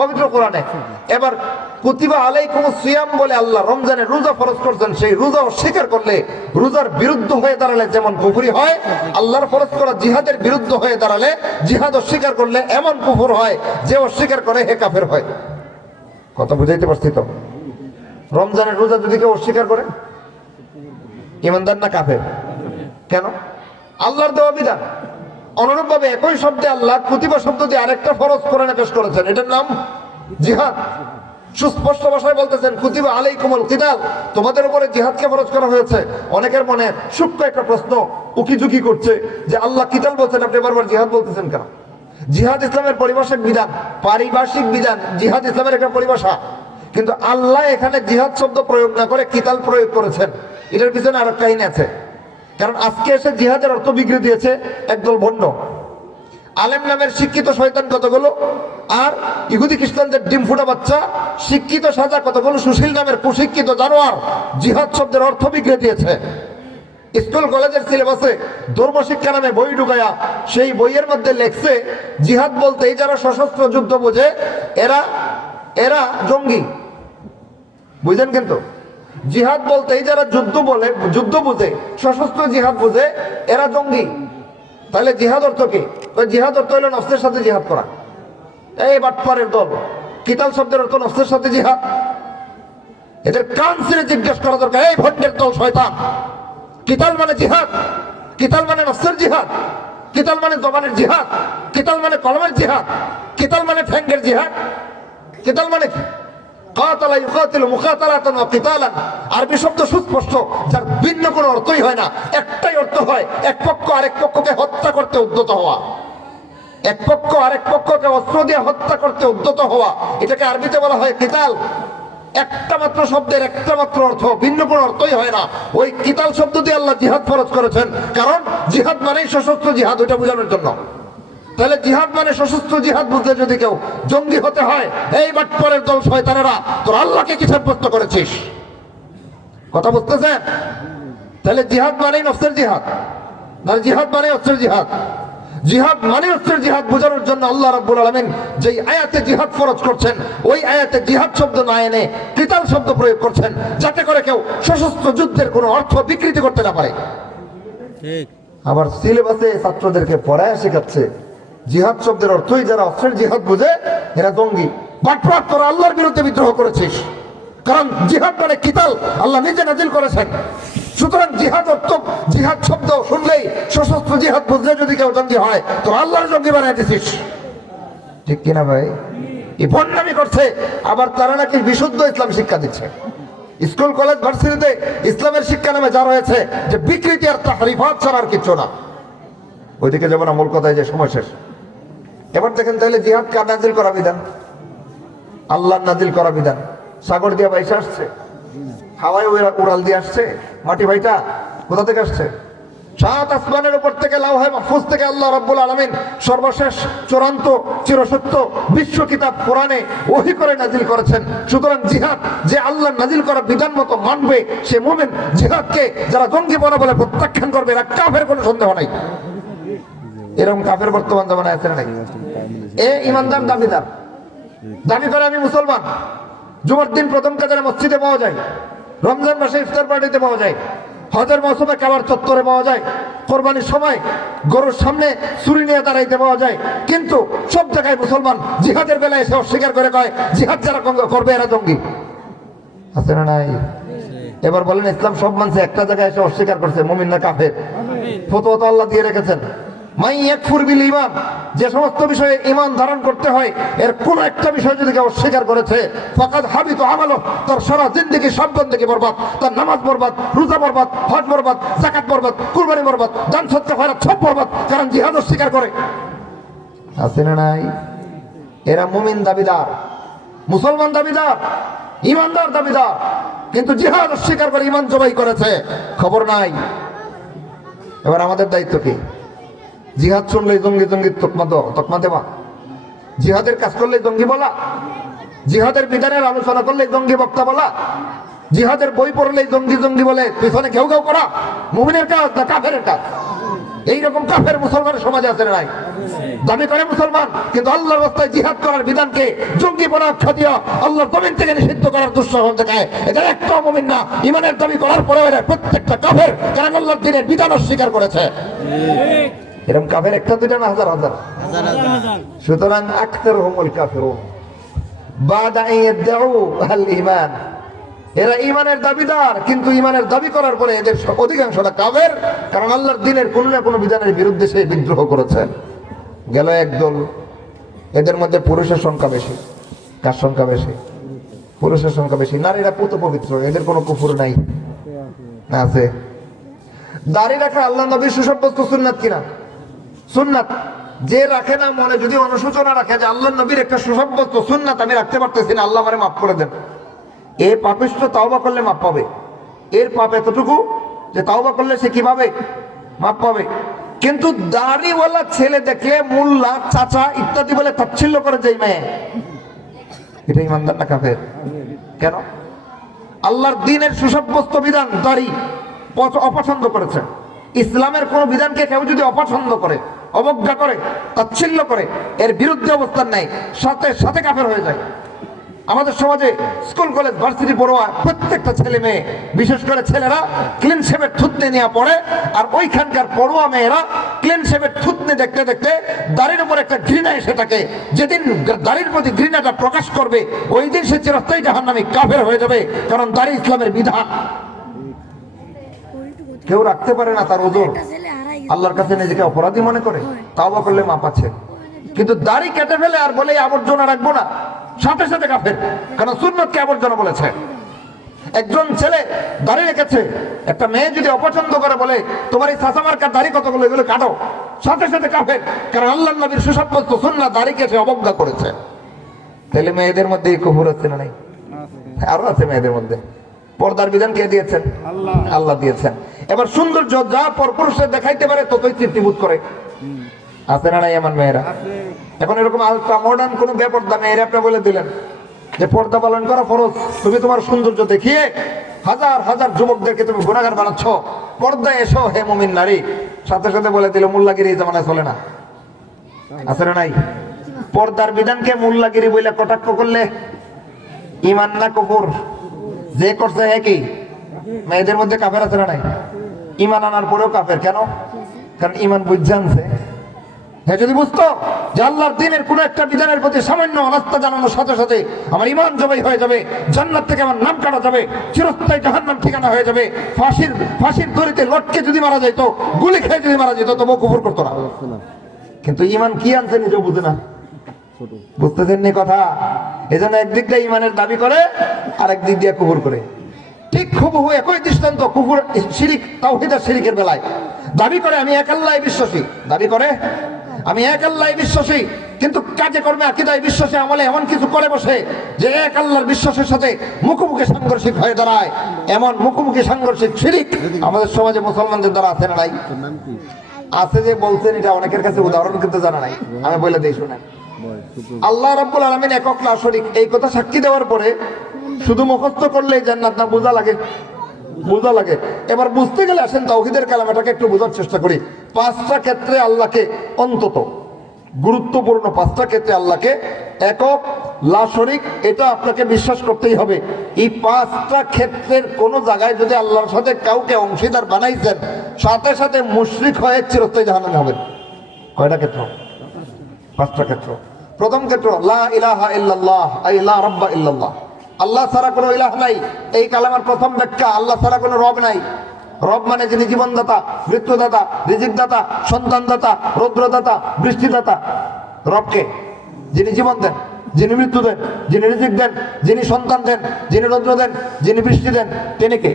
পবিত্র কোরআনে। এবার কুতিবা আলাইকুমুস সিয়াম বলে আল্লাহ রমজানের রোজা ফরজ করছেন, সেই রোজা অস্বীকার করলে, রোজার বিরুদ্ধ হয়ে দাঁড়ালে যেমন কুফরি হয়, আল্লাহর ফরজ করা জিহাদের বিরুদ্ধ হয়ে দাঁড়ালে, জিহাদ অস্বীকার করলে এমন কুফর হয়, যে অস্বীকার করে হে কাফের হয়। কথা বুঝাইতে পারছি তো? রমজানের রোজা যদি কেউ অস্বীকার করে, ইমানদার না কাফের? কেন? আল্লাহর দেওয়া বিধান। অনুরূপভাবে একই শব্দে আল্লাহ কুতিবা শব্দ দিয়ে আরেকটা ফরজ কোরআনে পেশ করেছেন, এটার নাম জিহাদ। সুস্পষ্ট ভাষায় বলতেছেন কুতিবা আলাইকুমুল কিতাল, তোমাদের উপরে জিহাদকে ফরজ করা হয়েছে। অনেকের মনে সূক্ষ্ম একটা প্রশ্ন উকিঝুঁকি করছে যে আল্লাহ কিতাল বলছেন, আপনি বারবার জিহাদ বলতেছেন কেন? জিহাদ ইসলামের পরিভাষিক বিধান, পারিভাষিক বিধান। জিহাদ ইসলামের একটা পরিভাষা, কিন্তু আল্লাহ এখানে জিহাদ শব্দ প্রয়োগ না করে কিতাল প্রয়োগ করেছেন। এটার পিছনে আরেক কাহিনী আছে। কারণ আজকে এসে জিহাদের অর্থ বিক্রি দিয়েছে একদল ভণ্ড। আলেম নামের শিক্ষিত শয়তান কতগুলো, আর ইহুদি খ্রিস্টানদের ডিম ফুটা বাচ্চা শিক্ষিত সাজা কতগুলো সুশীল নামের কুশিক্ষিত জানোয়ার জিহাদ শব্দের অর্থ বিগড়ে দিয়েছে। স্কুল কলেজের সিলেবাসে ধর্মশিক্ষা নামে বই ঢুকায়া সেই বইয়ের মধ্যে লেখছে জিহাদ বলতে এই যারা সশস্ত্র যুদ্ধ বোঝে এরা এরা জঙ্গি। বুঝলেন? কিন্তু জিহাদ বলতে এই যারা যুদ্ধ বুঝে সশস্ত্র জিহাদ বুঝে এরা জঙ্গি। তাহলে জিহাদ অর্থ কি? জিহাদ অর্থ হলো নফসের সাথে জিহাদ করা। এই বাটপারের দল কিতাল শব্দের অর্থ নফসের সাথে জিহাদ। এদের কান ছিঁড়ে জিজ্ঞেস করা দরকার, এই ভণ্ডের দল শয়তান, কিতাল মানে জিহাদ, কিতাল মানে নফসের জিহাদ, কিতাল মানে জবানের জিহাদ, কিতাল মানে কলমের জিহাদ, কিতাল মানে ঠ্যাঙ্গের জিহাদ, কিতাল মানে কি? কাতালা ইউকাতিলু মুকাতালাতান ওয়া কিতালান, আরবি শব্দ সুস্পষ্ট, যার ভিন্ন কোনো অর্থই হয় না। একটাই অর্থ হয়, এক পক্ষ আরেক পক্ষকে হত্যা করতে উদ্যত হওয়া, এক পক্ষ আরেক পক্ষকে অস্ত্র দিয়ে হত্যা করতে উদ্যত হওয়া, এটাকে আরবিতে বলা হয় কিতাল। একটা মাত্র শব্দের একটা মাত্র অর্থ, ভিন্ন কোনো অর্থই হয় না। ওই কিতাল শব্দ দিয়ে আল্লাহ জিহাদ ফরজ করেছেন, কারণ জিহাদ মানেই সশস্ত্র জিহাদ, ওইটা বোঝানোর জন্য। তাহলে জিহাদ মানে সশস্ত্র জিহাদ বুঝতে যদি কেউ জঙ্গি হতে হয়, এই বাটপারের দল শয়তানেরা তোর আল্লাহকে কি সাব্যস্ত করেছিস? কথা বুঝতেছেন? তাহলে জিহাদ মানেই নফসের জিহাদ, না জিহাদ মানে অস্ত্রের জিহাদ। জিহাদ মানে অস্ত্রের জিহাদ বোঝানোর জন্য আল্লাহ রাব্বুল আলামিন যেই আয়াতে জিহাদ ফরজ করছেন ওই আয়াতে জিহাদ শব্দ না এনে কিতাল শব্দ প্রয়োগ করছেন, যাতে করে কেউ সশস্ত্র যুদ্ধের কোনো অর্থ বিকৃতি করতে না পারে। ঠিক। আবার সিলেবাসে ছাত্রদেরকে পড়ায় শেখাচ্ছে জিহাদ শব্দের অর্থই যারা অস্ত্রের জিহাদ বুঝে এরা জঙ্গি। বাটপার, তোরা আল্লাহর বিরুদ্ধে বিদ্রোহ করেছিস, কারণ জিহাদ মানে কিতাল আল্লাহ নিজে নাজিল করেছেন। সুতরাং জিহাদ অর্থ, জিহাদ শব্দ শুনলেই সশস্ত্র জিহাদ বুঝলে যদি কেউ জঙ্গি হয় তো আল্লাহর জঙ্গি বানিয়ে দিছিস। ঠিক কিনা ভাই? এই বন্যামি করছে, আবার তারা নাকি বিশুদ্ধ ইসলাম শিক্ষা দিচ্ছে। স্কুল কলেজ ভার্সিটিতে ইসলামের শিক্ষা নামে যা রয়েছে যে বিকৃতি আর তাহরিফাত ছাড়া আর কিছু না। ওইদিকে যাবো না, মূল কথায় যে সময় শেষ। এবার দেখেন তাহলে জিহাদ কার নাজিল করা বিধান? আল্লাহর নাজিল করা বিধান। সাগর দিয়ে বাইসে আসছে, হাওয়ায় উড়াল দিয়ে আসছে, মাটি ভাইটা কোথা থেকে আসছে? সাত আসমানের উপর থেকে লাওহে মাহফুজ থেকে আল্লাহ রাব্বুল আলামিন সর্বশেষ চূড়ান্ত চিরসত্য বিশ্ব কিতাব কোরআনে ওহী করে নাজিল করেছেন। সুতরাং জিহাদ যে আল্লাহ নাজিল করা বিধান মতো মানবে সে মুমিন, জিহাদকে যারা জঙ্গিপনা বলে প্রত্যাখ্যান করবে এরা কাফের, কোনো সন্দেহ নাই। এরকম কাফের বর্তমান জামানায় আছে না নাই? এ ইমানদার দাবিদার, দাবি করে আমি মুসলমান, জুমার দিন প্রথম কাতারে মসজিদে পাওয়া যায়, রমজান মাসে ইফতার পার্টিতে পাওয়া যায়, হজের মৌসুমে কাবার চত্বরে পাওয়া যায়, কোরবানির সময় গরুর সামনে ছুরি নিয়ে দাঁড়াইতে পাওয়া যায়, কিন্তু সব জায়গায় মুসলমান জিহাদের বেলায় এসে অস্বীকার করে কয় জিহাদ যারা করবে এরা জঙ্গি। আছে না নাই? এবার বলেন ইসলাম সব মানছে, একটা জায়গায় এসে অস্বীকার করছে, মুমিন না কাফের? ফতোয়া তো আল্লাহ দিয়ে রেখেছেন, মাই ইয়াকফুর বিল ঈমান, যে সমস্ত বিষয়ে ঈমান ধারণ করতে হয় এর কোন একটা বিষয় যদি কেউ অস্বীকার করেছে ফাকাদ হাবিত আমালু, তার সারা জিন্দেগি সব বন্দেগি বরবাদ, তার নামাজ বরবাদ, রোজা বরবাদ, হজ বরবাদ, যাকাত বরবাদ, কুরবানি বরবাদ, দান সদকা খয়রাত সব বরবাদ, কারণ জিহাদ অস্বীকার করে। আছে না নাই? এরা মুমিন দাবিদার, মুসলমান দাবিদার, ঈমানদার দাবিদার, কিন্তু জিহাদ অস্বীকার করে ঈমান জবাই করেছে, খবর নাই। এবার আমাদের দায়িত্ব কি? জিহাদ শুনলেই জঙ্গি জঙ্গি তকমা দেওয়া, জিহাদের কাজ করলেই জঙ্গি বলা, জিহাদের বিধানের আলোচনা করলেই জঙ্গি বক্তা বলা, জিহাদের বই পড়লেই জঙ্গি জঙ্গি বলে পিছনে ঘেউ ঘেউ করা মুমিনের কাজ না কাফের কাজ? এইরকম কাফের মুসলমানের সমাজে আছে না নাই? দাবি করে মুসলমান কিন্তু আল্লাহর রাস্তায় জিহাদ করার বিধানকে জঙ্গিপনা আখ্যা দিয়া আল্লাহর জমিন থেকে নিষিদ্ধ করার দুঃসাহস দেখায়, এটা একটাও মুমিন না। ঈমানের দাবি করার পরেও এরা প্রত্যেকটা কাফের, কারণ আল্লাহর দ্বীনের বিধান অস্বীকার করেছে। এরকম কাফের একটা দুইটা না, হাজার হাজার। সুতরাং আকতারুহুমুল কাফিরুন বাদা ইয়াদউ আল ঈমান, এরা ঈমানের দাবিদার কিন্তু ঈমানের দাবি করার পরে এদের অধিকাংশটা কাফের, কারণ আল্লাহর দ্বীনের কোনো না কোনো বিধানের বিরুদ্ধে সে বিদ্রোহ করেছে। গেল একদল, এদের মধ্যে পুরুষের সংখ্যা বেশি। কার সংখ্যা বেশি? পুরুষের সংখ্যা বেশি। নারীরা পুত পবিত্র, এদের কোনো কুফর নাই, না আছে? দাড়ি রাখা আল্লাহ নবীর সুসাব্যস্ত সুন্নাত কিনা? সুন্নাত। যে রাখে না মনে যদি অনুশোচনা রাখে যে আল্লাহ নবীর একটা সুসাব্যস্ত সুন্নাত আমি রাখতে পারতেছি না, আল্লাহ আমারে মাফ করে দেন, এ পাপিষ্ঠ তাওবা করলে মাফ পাবে। এর পাপ এতটুকু যে তাওবা করলে সে কিভাবে মাফ পাবে? কিন্তু দাড়িওয়ালা ছেলে দেখলে মোল্লা, চাচা ইত্যাদি বলে তাচ্ছিল্য করে যেই মেয়ে, এটা ইমানদার না কাফের? কেন? আল্লাহর দ্বীনের সুসাব্যস্ত বিধান দাড়ি অপছন্দ করেছে। ইসলামের কোন বিধানকে কেউ যদি অপছন্দ করে, অবজ্ঞা করে, তাচ্ছিল্য করে, এর বিরুদ্ধে অবস্থান নেয়, সাথে সাথে কাফের হয়ে যায়। আমাদের সমাজে স্কুল কলেজ ভার্সিটি পড়ুয়া প্রত্যেকটা ছেলে মেয়ে, বিশেষ করে ছেলেরা ক্লিন শেভের থুতনি নিয়ে পড়ে, আর ওইখানকার পড়ুয়া মেয়েরা ক্লিন শেভের থুতনি দেখতে দেখতে দাড়ির উপর একটা ঘৃণা এসে থাকে। যেদিন দাড়ির প্রতি ঘৃণাটা প্রকাশ করবে, ওই দিন সে চিরস্থায়ী জাহান্নামী কাফের হয়ে যাবে, কারণ দাড়ি ইসলামের বিধান। কেউ রাখতে পারে না তার ওজন, আল্লাহর কাছে নিজেকে অপরাধী মনে করে, তাওবা করলে মাপ আছে। কিন্তু দাড়ি কেটে ফেলে আর বলে আবর্জনা রাখবো না, সাথে সাথে কাফের, কারণ সুন্নতকে আবর্জনা বলেছে। একজন ছেলে দাড়ি রেখেছে, একটা মেয়ে যদি অপছন্দ করে বলে তোমার এই চাচামার্কার দাড়ি কতগুলো, এগুলো কাটো, সাথে সাথে কাফের, কারণ আল্লাহর নবীর সুসম্পন্ন সুন্নাহ দাড়িকে সে অবজ্ঞা করেছে। তাহলে মেয়েদের মধ্যে এই কুফর আছে না নাই? আরো আছে মেয়েদের মধ্যে। পর্দার বিধান কে দিয়েছেন? আল্লাহ দিয়েছেন। এবার সৌন্দর্য যা পরপুরুষের দেখাইতে পারে ততই তৃপ্তিবোধ করে, আছে না নাই এমন মেয়েরা? এখন এরকম আলট্রা মডার্ন কোন বেপর্দা মেয়েরা আপনি বলে দিলেন যে পর্দা পালন করা ফরজ, তুমি তোমার সৌন্দর্য দেখিয়ে হাজার হাজার যুবকদেরকে তুমি গুনাহগার বানাচ্ছ, পর্দায় এসো হে মুমিন নারী, সাথে সাথে বলে দিল মোল্লাগিরি জামানায় চলে না, আছে না নাই? পর্দার বিধানকে মোল্লাগিরি বলে কটাক্ষ করলে ঈমান না কুফর? যে করছে একই। মেয়েদের মধ্যে কাফের আছে না নাই? ঈমান আনার পরেও কাফের কেন? কারণ ঈমান বুঝে আনছে। হ্যাঁ, যদি বুঝতো যে আল্লাহর দ্বীনের কোন একটা বিধানের প্রতি সামান্য অনাস্থা জানানোর সাথে সাথে আমার ঈমান জবাই হয়ে যাবে, জান্নাত থেকে আমার নাম কাটা যাবে, চিরস্থায়ী জাহান্নাম ঠিকানা হয়ে যাবে, ফাঁসির দড়িতে লটকে যদি মারা যেত, গুলি খেয়ে যদি মারা যেত, তবুও কুফর করতো না। কিন্তু ঈমান কি আনছে নিজেও বুঝে না, বুঝতেছেন নি কথা? এজন্য একদিক দিয়ে ঈমানের দাবি করে, আর একদিক দিয়ে কুফর করে। ঠিক হুবহু একই দৃষ্টান্ত কুফর, শিরিক, তাওহীদ আর শিরিকের বেলায় দাবি করে আমি এক আল্লাহয় বিশ্বাসী, দাবি করে আমি এক আল্লাহয় বিশ্বাসী, কিন্তু কাজে কর্মে আকীদায় বিশ্বাসী, আমলে এমন কিছু করে বসে যে এক আল্লাহর বিশ্বাসের সাথে মুখোমুখি সাংঘর্ষিক হয়ে দাঁড়ায়। এমন মুখোমুখি সাংঘর্ষিক শিরিক আমাদের সমাজে মুসলমানদের দ্বারা আছে না নাই? আছে। যে বলছেন এটা অনেকের কাছে উদাহরণ কিন্তু জানা নাই, আমি বলে দিই শুনেন। আল্লাহ রাব্বুল আলামিন একক লা শরীক, এই কথা সাক্ষী দেওয়ার পরে শুধু মুখস্থ করলেই জান্নাত না, বোঝা লাগে, বোঝা লাগে। এবার বুঝতে গেলে আসেন তাওহীদের কালামাটাকে একটু বোঝার চেষ্টা করি। পাঁচটা ক্ষেত্রে আল্লাহকে, অন্তত গুরুত্বপূর্ণ পাঁচটা ক্ষেত্রে আল্লাহকে একক লা শরীক, এটা আপনাকে বিশ্বাস করতেই হবে। এই পাঁচটা ক্ষেত্রের কোন জায়গায় যদি আল্লাহর সাথে কাউকে অংশীদার বানাইছেন, সাথে সাথে মুশরিক হয়ে চিরস্থায়ী জাহান্নামে হবেন। কয়টা ক্ষেত্র? পাঁচটা ক্ষেত্র। প্রথম ক্ষেত্র লা ইলাহা ইল্লাল্লাহ, আই লা রাব্বা ইল্লাল্লাহ, আল্লাহ ছাড়া কোনো ইলাহ নাই। এই কালামার প্রথম ব্যাখ্যা, আল্লাহ ছাড়া কোনো রব নাই। রব মানে যিনি জীবনদাতা, মৃত্যুদাতা, রিজিকদাতা, সন্তানদাতা, রৌদ্রদাতা, বৃষ্টিদাতা। রবকে, যিনি জীবন দেন, যিনি মৃত্যু দেন, যিনি রিজিক দেন, যিনি সন্তান দেন, যিনি রৌদ্র দেন, যিনি বৃষ্টি দেন, তিনি কে?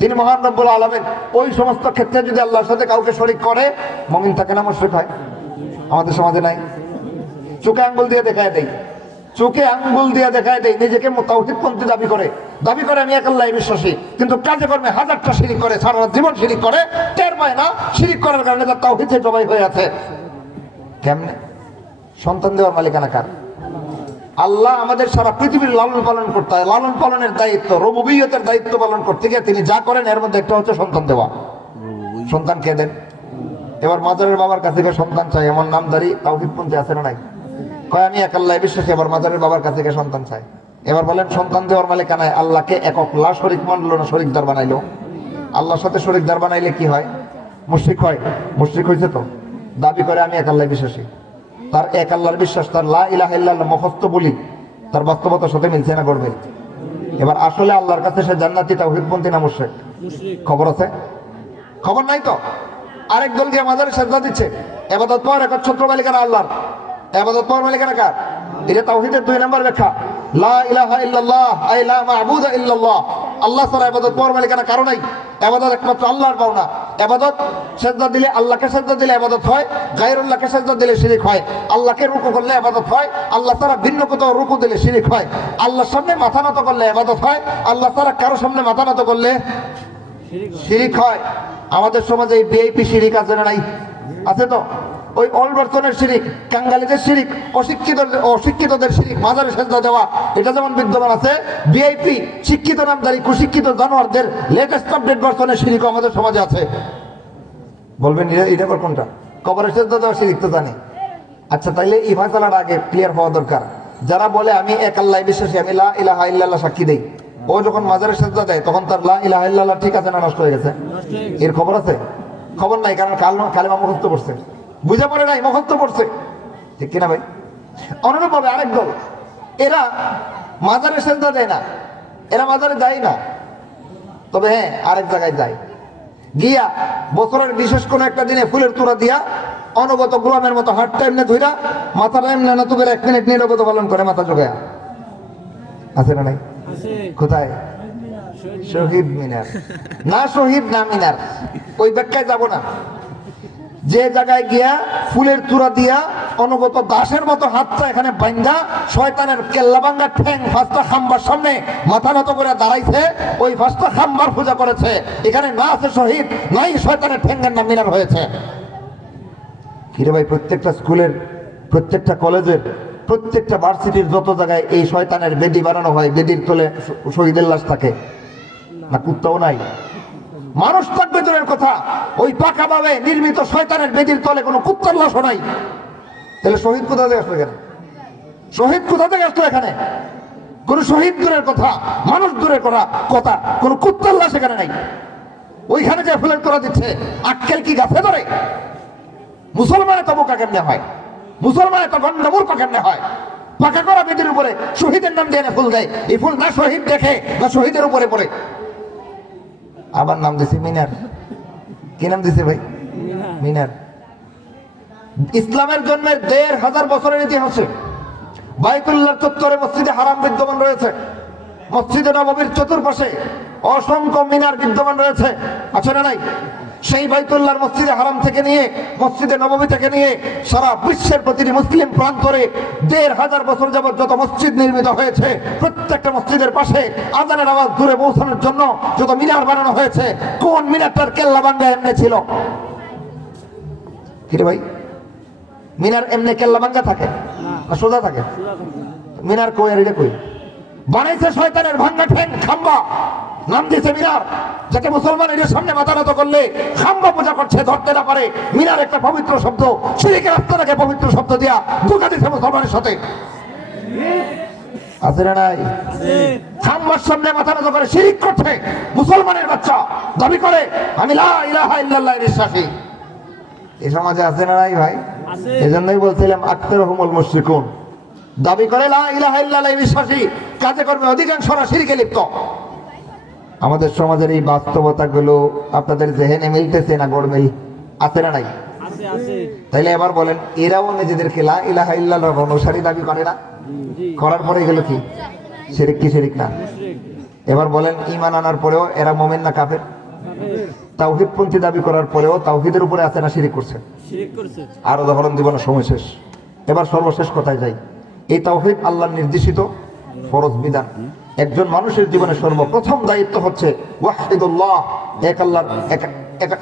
তিনি মহান রব্বুল আলামিন। ওই সমস্ত ক্ষেত্রে যদি আল্লাহর সাথে কাউকে শরীক করে, মুমিন থাকে না মুশরিক হয়? আমাদের সমাজে নাই। চোখে আঙ্গুল দিয়ে দেখায় দেয়, চোখে আঙ্গুল দিয়ে দেখায় দেয়, নিজেকে তাওহীদপন্থী দাবি করে আমি এক আল্লাহয় বিশ্বাসী, কিন্তু কাজে কর্মে হাজারটা শিরিক করে, সারা জীবন শিরিক করে, টের পায় না শিরিক করার কারণে তার তাওহীদে জবাই হয়ে আছে। কেমনে? সন্তান দেওয়ার মালিকানা কার? আল্লাহ আমাদের সারা পৃথিবীর লালন পালন করতে হয়, লালন পালনের দায়িত্ব, রুবুবিয়তের দায়িত্ব পালন করতে গিয়ে তিনি যা করেন এর মধ্যে একটা হচ্ছে সন্তান দেওয়া। সন্তান কে দেন? এবার মাজারের বাবার কাছে গিয়ে সন্তান চাই, এমন নামদারি তাওহীদপন্থী আছে না নাই? কয় আমি এক আল্লাহয় বিশ্বাসী, এবার মাজারের বাবার কাছে গিয়ে সন্তান চাই। এবার বলেন সন্তান দেওয়ার মালিকানায় আল্লাহকে একক লা শরীক মানলো না শরীকদার বানাইলো? আল্লাহর সাথে শরীকদার বানাইলে কি হয়? মুশরিক হয়। মুশরিক হয়েছে তো। দাবি করে আমি এক আল্লাহয় বিশ্বাসী, তার এক আল্লাহর বিশ্বাস, তার লা ইলাহা ইল্লাল্লাহ মুখস্থ বলি, তার বাস্তবতার সাথে মিলছে না? করবে। এবার আসলে আল্লাহর কাছে সে জান্নাতি তাওহীদপন্থী না মুশরিক? খবর আছে? খবর নাই তো। আরেক দল গিয়ে মাজারে সেজদা দিচ্ছে, ইবাদত পাওয়ার একচ্ছত্র মালিকানা আল্লাহর, ইবাদত পাওয়ার মালিকানা কার? এটা তাওহীদের 2 নম্বর ব্যাখ্যা। লা ইলাহা ইল্লাল্লাহ, আই লা মা'বুদা ইল্লাল্লাহ, আল্লাহ ছাড়া ইবাদত পাওয়ার মালিকানা কারো নাই। ইবাদত একমাত্র আল্লাহর পাওনা। ইবাদত সেজদা দিলে, আল্লাহকে সেজদা দিলে ইবাদত হয়, গায়রুল্লাহকে সেজদা দিলে শিরক হয়। আল্লাহকে রুকু করলে ইবাদত হয়, আল্লাহ ছাড়া ভিন্ন কোথাও রুকু দিলে শিরক হয়। আল্লাহর সামনে মাথা নত করলে ইবাদত হয়, আল্লাহ ছাড়া কারো সামনে মাথা নত করলে শিরক হয়। আমাদের সমাজে এই ভিআইপি শিরক আছে না নাই? আছে তো? ওই অলবর্তনের শিরিক, কাঙ্গালীদের শিরিক, অশিক্ষিতদের শিরিক, মাজারে সেজদা দেওয়া, এটা যেমন বিদ্যমান আছে, ভিআইপি শিক্ষিত নামধারী কুশিক্ষিত জানোয়ারদের লেটেস্ট আপডেট ভার্সনের শিরিক আমাদের সমাজে আছে। বলবেন এটা আবার কোনটা? কবরে সেজদা দেওয়া শিরিক তো জানি। আচ্ছা, তাইলে এই ফায়সালার আগে ক্লিয়ার হওয়া দরকার। যারা বলে আমি এক আল্লাহ বিশ্বাসী, আমি লা ইলাহা ইল্লাল্লাহ সাক্ষী দেই, ও যখন মাজারে সেজদা দেয় তখন তার লা ইলাহা ইল্লাল্লাহ ঠিক আছে না নষ্ট হয়ে গেছে? এর খবর আছে? খবর নাই, কারণ কালেমা মুখস্থ করছে, বুঝে পড়ে নাই, মুখস্থ করছে, ঠিক কিনা ভাই? অনুরূপ ভাবে আরেক দল, এরা মাজারে সেজদা দেয় না, এরা মাজারে যায় না, তবে হ্যাঁ আরেক জায়গায় যায়, গিয়া বছরের বিশেষ কোনো একটা দিনে ফুলের তোড়া দিয়া অনবত গোলামের মতো হাতটা এমনি ধইরা মাথাটা এমনি না তো করে 1 মিনিট নীরবতা পালন করে মাথা জোগায়া। আছে না নাই? কোথায়? শহীদ মিনার না, শহীদ না মিনার, ওই ব্যাখ্যায় যাব না। যে জায়গায় গিয়া ফুলের তুরা দিয়া অনবত দাসের মতো হাতটা এখানে বাইন্দা শয়তানের কেল্লাবাঙ্গা ঠ্যাং 5টা খাম্বার সামনে মাথা নত করে দাঁড়াইছে, ওই 5টা খাম্বার পূজা করেছে, এখানে না আছে শহীদ, নাই শয়তানের ঠ্যাঙ্গের নাম মিনার হয়েছে। কিরে ভাই, প্রত্যেকটা স্কুলের, প্রত্যেকটা কলেজের, প্রত্যেকটা ভার্সিটির যত জায়গায় এই শয়তানের বেদি বানানো হয়, বেদির তলে শহীদের লাশ থাকে না? কুত্তাও নাই, মানুষ থাকবে দূরের কথা, ওই পাকাভাবে নির্মিত শয়তানের বেদির তলে কোনো কুত্তার লাশও নাই। তাহলে শহীদ কোথা থেকে আসলো এখানে? শহীদ কোথা থেকে আসলো এখানে? কোন শহীদ দূরের কথা, মানুষ দূরের কথা, কোন কুত্তার লাশ এখানে নাই। ওইখানে যে ফুলের তোড়া দিচ্ছে, আক্কেল কি গাছে ধরে? মুসলমানে তো বোকা কেমনে হয়? মুসলমানে তো গন্ডমূর্খ কেমনে হয়? পাকা করা বেদির উপরে শহীদের নাম দিয়ে ফুল দেয়, এই ফুল না শহীদ দেখে না শহীদের উপরে পড়ে। আবার নাম দিছে মিনার। কি নাম দিছে ভাই? মিনার। ইসলামের জন্মের 1500 বছরের ইতিহাসে বাইতুল্লাহ চত্বরে মসজিদে হারাম বিদ্যমান রয়েছে, মসজিদে নববীর চতুর্পাশে অসংখ্য মিনার বিদ্যমান রয়েছে, আছে না নাই? সেই বাইতুল্লাহর মসজিদে হারাম থেকে নিয়ে মসজিদে নববী থেকে নিয়ে সারা বিশ্বের প্রতিটি মুসলিম প্রান্তরে 1500 বছর যাবত যত মসজিদ নির্মিত হয়েছে, প্রত্যেকটা মসজিদের পাশে আজানের আওয়াজ দূরে পৌঁছানোর জন্য যত মিনার বানানো হয়েছে, কোন মিনারটার কেল্লা ভাঙ্গা এমনি ছিল? কিরে ভাই, মিনার এমনি কেল্লা ভাঙ্গা থাকে না সোজা থাকে? মিনার কই আর এটা কই? বানাইছে শয়তানের ভাঙ্গা ঠ্যাং খাম্বা, নাম দিয়েছে মিনার, যাকে মুসলমান এর সামনে মাথা নত করলে খাম্বা পূজা করছে, ধরতে না পারে। মিনার একটা পবিত্র শব্দ, শিরকের আত্মাটাকে পবিত্র শব্দ দিয়া ধোঁকা দিয়েছে মুসলমানের সাথে, আছে না নাই? খাম্বার সামনে মাথা নত করে শিরিক করছে মুসলমানের বাচ্চা, দাবি করে আমি লা ইলাহা ইল্লাল্লাহ বিশ্বাসী। এই সমাজে আছে না নাই ভাই? এজন্যই বলছিলাম আকতারহুমুল মুশরিকুন, দাবি করে লা ইলাহা ইল্লাল্লাহ বিশ্বাসী, কাজে কর্মে অধিকাংশরা শিরকে লিপ্ত। আমাদের সমাজের এই বাস্তবতা গুলো আপনাদের জেহেনে মিলতেছে না? গড়মিল আছে না নাই? তাইলে এবার বলেন, এরাও নিজেদেরকে লা ইলাহা ইল্লাল্লাহর অনুসারী দাবি করে না? করার পরে গেল কি? শিরক কি শিরক না? এবার বলেন, ঈমান আনার পরেও এরা মুমিন না কাফের? তাওহীদপন্থী দাবি করার পরেও তাওহীদের উপরে আছে না শিরক করছে? আর উদাহরণ দিব না, সময় শেষ। এবার সর্বশেষ কথায় যাই। এই তাওহীদ আল্লাহর নির্দেশিত ফরজ বিধান। একজন মানুষের জীবনে সর্বপ্রথম দায়িত্ব হচ্ছে ওয়াহিদুল্লাহ, এক আল্লাহর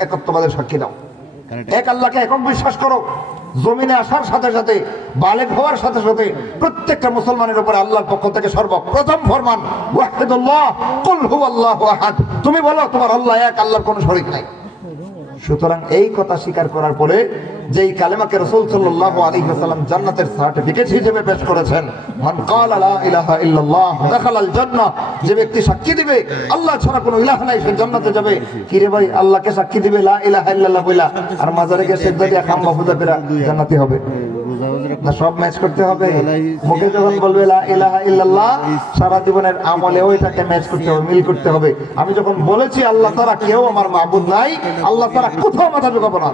একত্ববাদের সাক্ষী দাও, এক আল্লাহকে একক বিশ্বাস করো। জমিনে আসার সাথে সাথে, বালেগ হওয়ার সাথে সাথে প্রত্যেকটা মুসলমানের উপরে আল্লাহর পক্ষ থেকে সর্বপ্রথম ফরমান ওয়াহিদুল্লাহ, কুল হুয়াল্লাহু আহাদ, তুমি বলো তোমার আল্লাহ এক, আল্লাহর কোনো শরীক নাই। সুতরাং এই কথা স্বীকার করার পরে যেই কালেমাকে রাসূল সাল্লাল্লাহু আলাইহি ওয়াসাল্লাম জান্নাতের সার্টিফিকেট হিসেবে পেশ করেছেন, মান ক্বালা লা ইলাহা ইল্লাল্লাহ দাখালাল জান্নাহ, যে ব্যক্তি সাক্ষী দিবে আল্লাহ ছাড়া কোনো ইলাহ নাই সে জান্নাতে যাবে। কি রে ভাই, আল্লাহকে সাক্ষী দিবে লা ইলাহা ইল্লাল্লাহ বইলা, আর মাজারে গিয়ে সিজদা দিয়া খাম্বা পূজা করে জান্নাতি হবে না? সব ম্যাচ করতে হবে। মুখে যখন বলবে লা ইলাহা ইল্লাল্লাহ, সারা জীবনের আমলে ওইটাকে ম্যাচ করতে হবে, মিল করতে হবে। আমি যখন বলেছি আল্লাহ ছাড়া কেউ আমার মাবুদ নাই, আল্লাহ ছাড়া কোথাও মাথা ঝুঁকাবো না।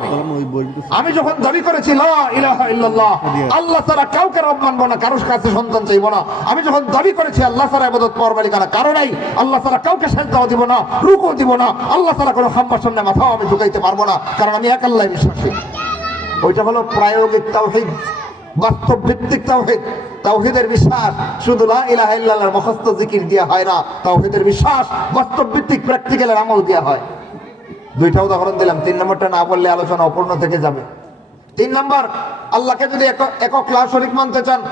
আমি যখন দাবি করেছি লা ইলাহা ইল্লাল্লাহ, আল্লাহ ছাড়া কাউকে রব মানবো না, কারোর কাছে সন্তান চাইবো না। আমি যখন দাবি করেছি আল্লাহ ছাড়া ইবাদত পাওয়ার মালিকানা কারো নাই, আল্লাহ ছাড়া কাউকে সেজদাও দিব না, রুকুও দিব না, আল্লাহ ছাড়া কোনো খাম্বার সামনে মাথাও আমি ঝুঁকাইতে পারবো না, কারণ আমি এক আল্লাহ বিশ্বাসী। ওইটা হলো প্রায়োগিক তাওহীদ, বাস্তব ভিত্তিক তাওহীদ। তাওহীদের বিশ্বাস শুধু লা ইলাহা ইল্লাল্লাহর মুখস্থ জিকির দিয়া হয় না, তাওহীদের বিশ্বাস বাস্তব ভিত্তিক প্র্যাকটিক্যালের আমল দিয়া হয়। দুইটা উদাহরণ দিলাম, 3 নম্বরটা না বললে আলোচনা অপূর্ণ থেকে যাবে। তিন নাম্বার, আল্লাহকে যদি একক লা শরীক মানতে চান,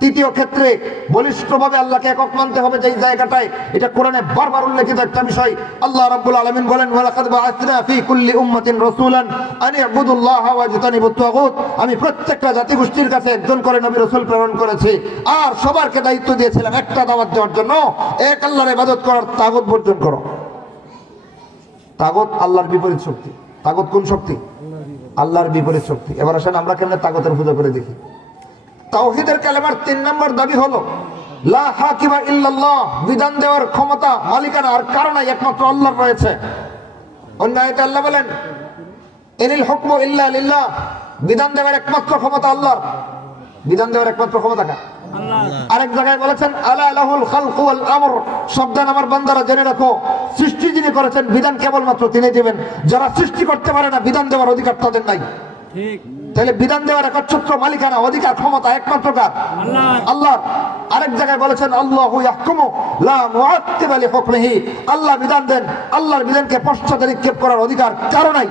তৃতীয় ক্ষেত্রে বলিষ্ঠভাবে আল্লাহকে একক মানতে হবে যেই জায়গাটায়, এটা কোরআনে বারবার উল্লেখিত একটা বিষয়। আল্লাহ রাব্বুল আলামিন বলেন, ওয়ালাকাদ বাআসনা ফী কুল্লি উম্মাতিন রাসূলান আন ইবুদুল্লাহা ওয়াজতানিবুত তাগুত। আমি প্রত্যেকটা জাতিগোষ্ঠীর কাছে একজন করে নবী রাসূল প্রেরণ করেছি, আর সবারকে দায়িত্ব দিয়েছিলাম একটা দাওয়াত দেওয়ার জন্য, এক আল্লাহর ইবাদত করার, তাগুত বর্জন করো। তাগুত আল্লাহর বিপরীত শক্তি। তাগুত কোন শক্তি? আল্লাহর বিপরীত শক্তি। এবার আসেন আমরা কেমনে তাগুতের পূজা করে দেখি। তাওহীদের কালেমার ৩ নম্বর দাবি হলো লা হাকিমা ইল্লাল্লাহ, বিধান দেওয়ার ক্ষমতা, মালিকানা আর কারণে একমাত্র আল্লাহর রয়েছে। অন্য আয়াতে আল্লাহ বলেন, ইনিল হুকমু ইল্লা লিল্লাহ, বিধান দেওয়ার একমাত্র ক্ষমতা আল্লাহর। বিধান দেওয়ার একমাত্র ক্ষমতা কার? আল্লাহ। আরেক জায়গায় বলেছেন, আলা লাহুল খালকু ওয়াল আমর, সাবধান আমার বান্দারা জেনে রাখো, সৃষ্টি যিনি করেছেন বিধান কেবলমাত্র তিনি দিবেন, যারা সৃষ্টি করতে পারে না বিধান দেওয়ার অধিকার তাদের নাই। ঠিক। তাহলে বিধান দেওয়ার একচ্ছত্র মালিকানা, অধিকার, ক্ষমতা একমাত্র কার? আল্লাহ। আরেক জায়গায় বলেছেন, আল্লাহু ইয়াহকুমু লা মুআক্কিবা লিহুকমিহি, আল্লাহ বিধান দেন, আল্লাহর বিধানকে পশ্চাতে নিক্ষেপ করার অধিকার কারো নাই।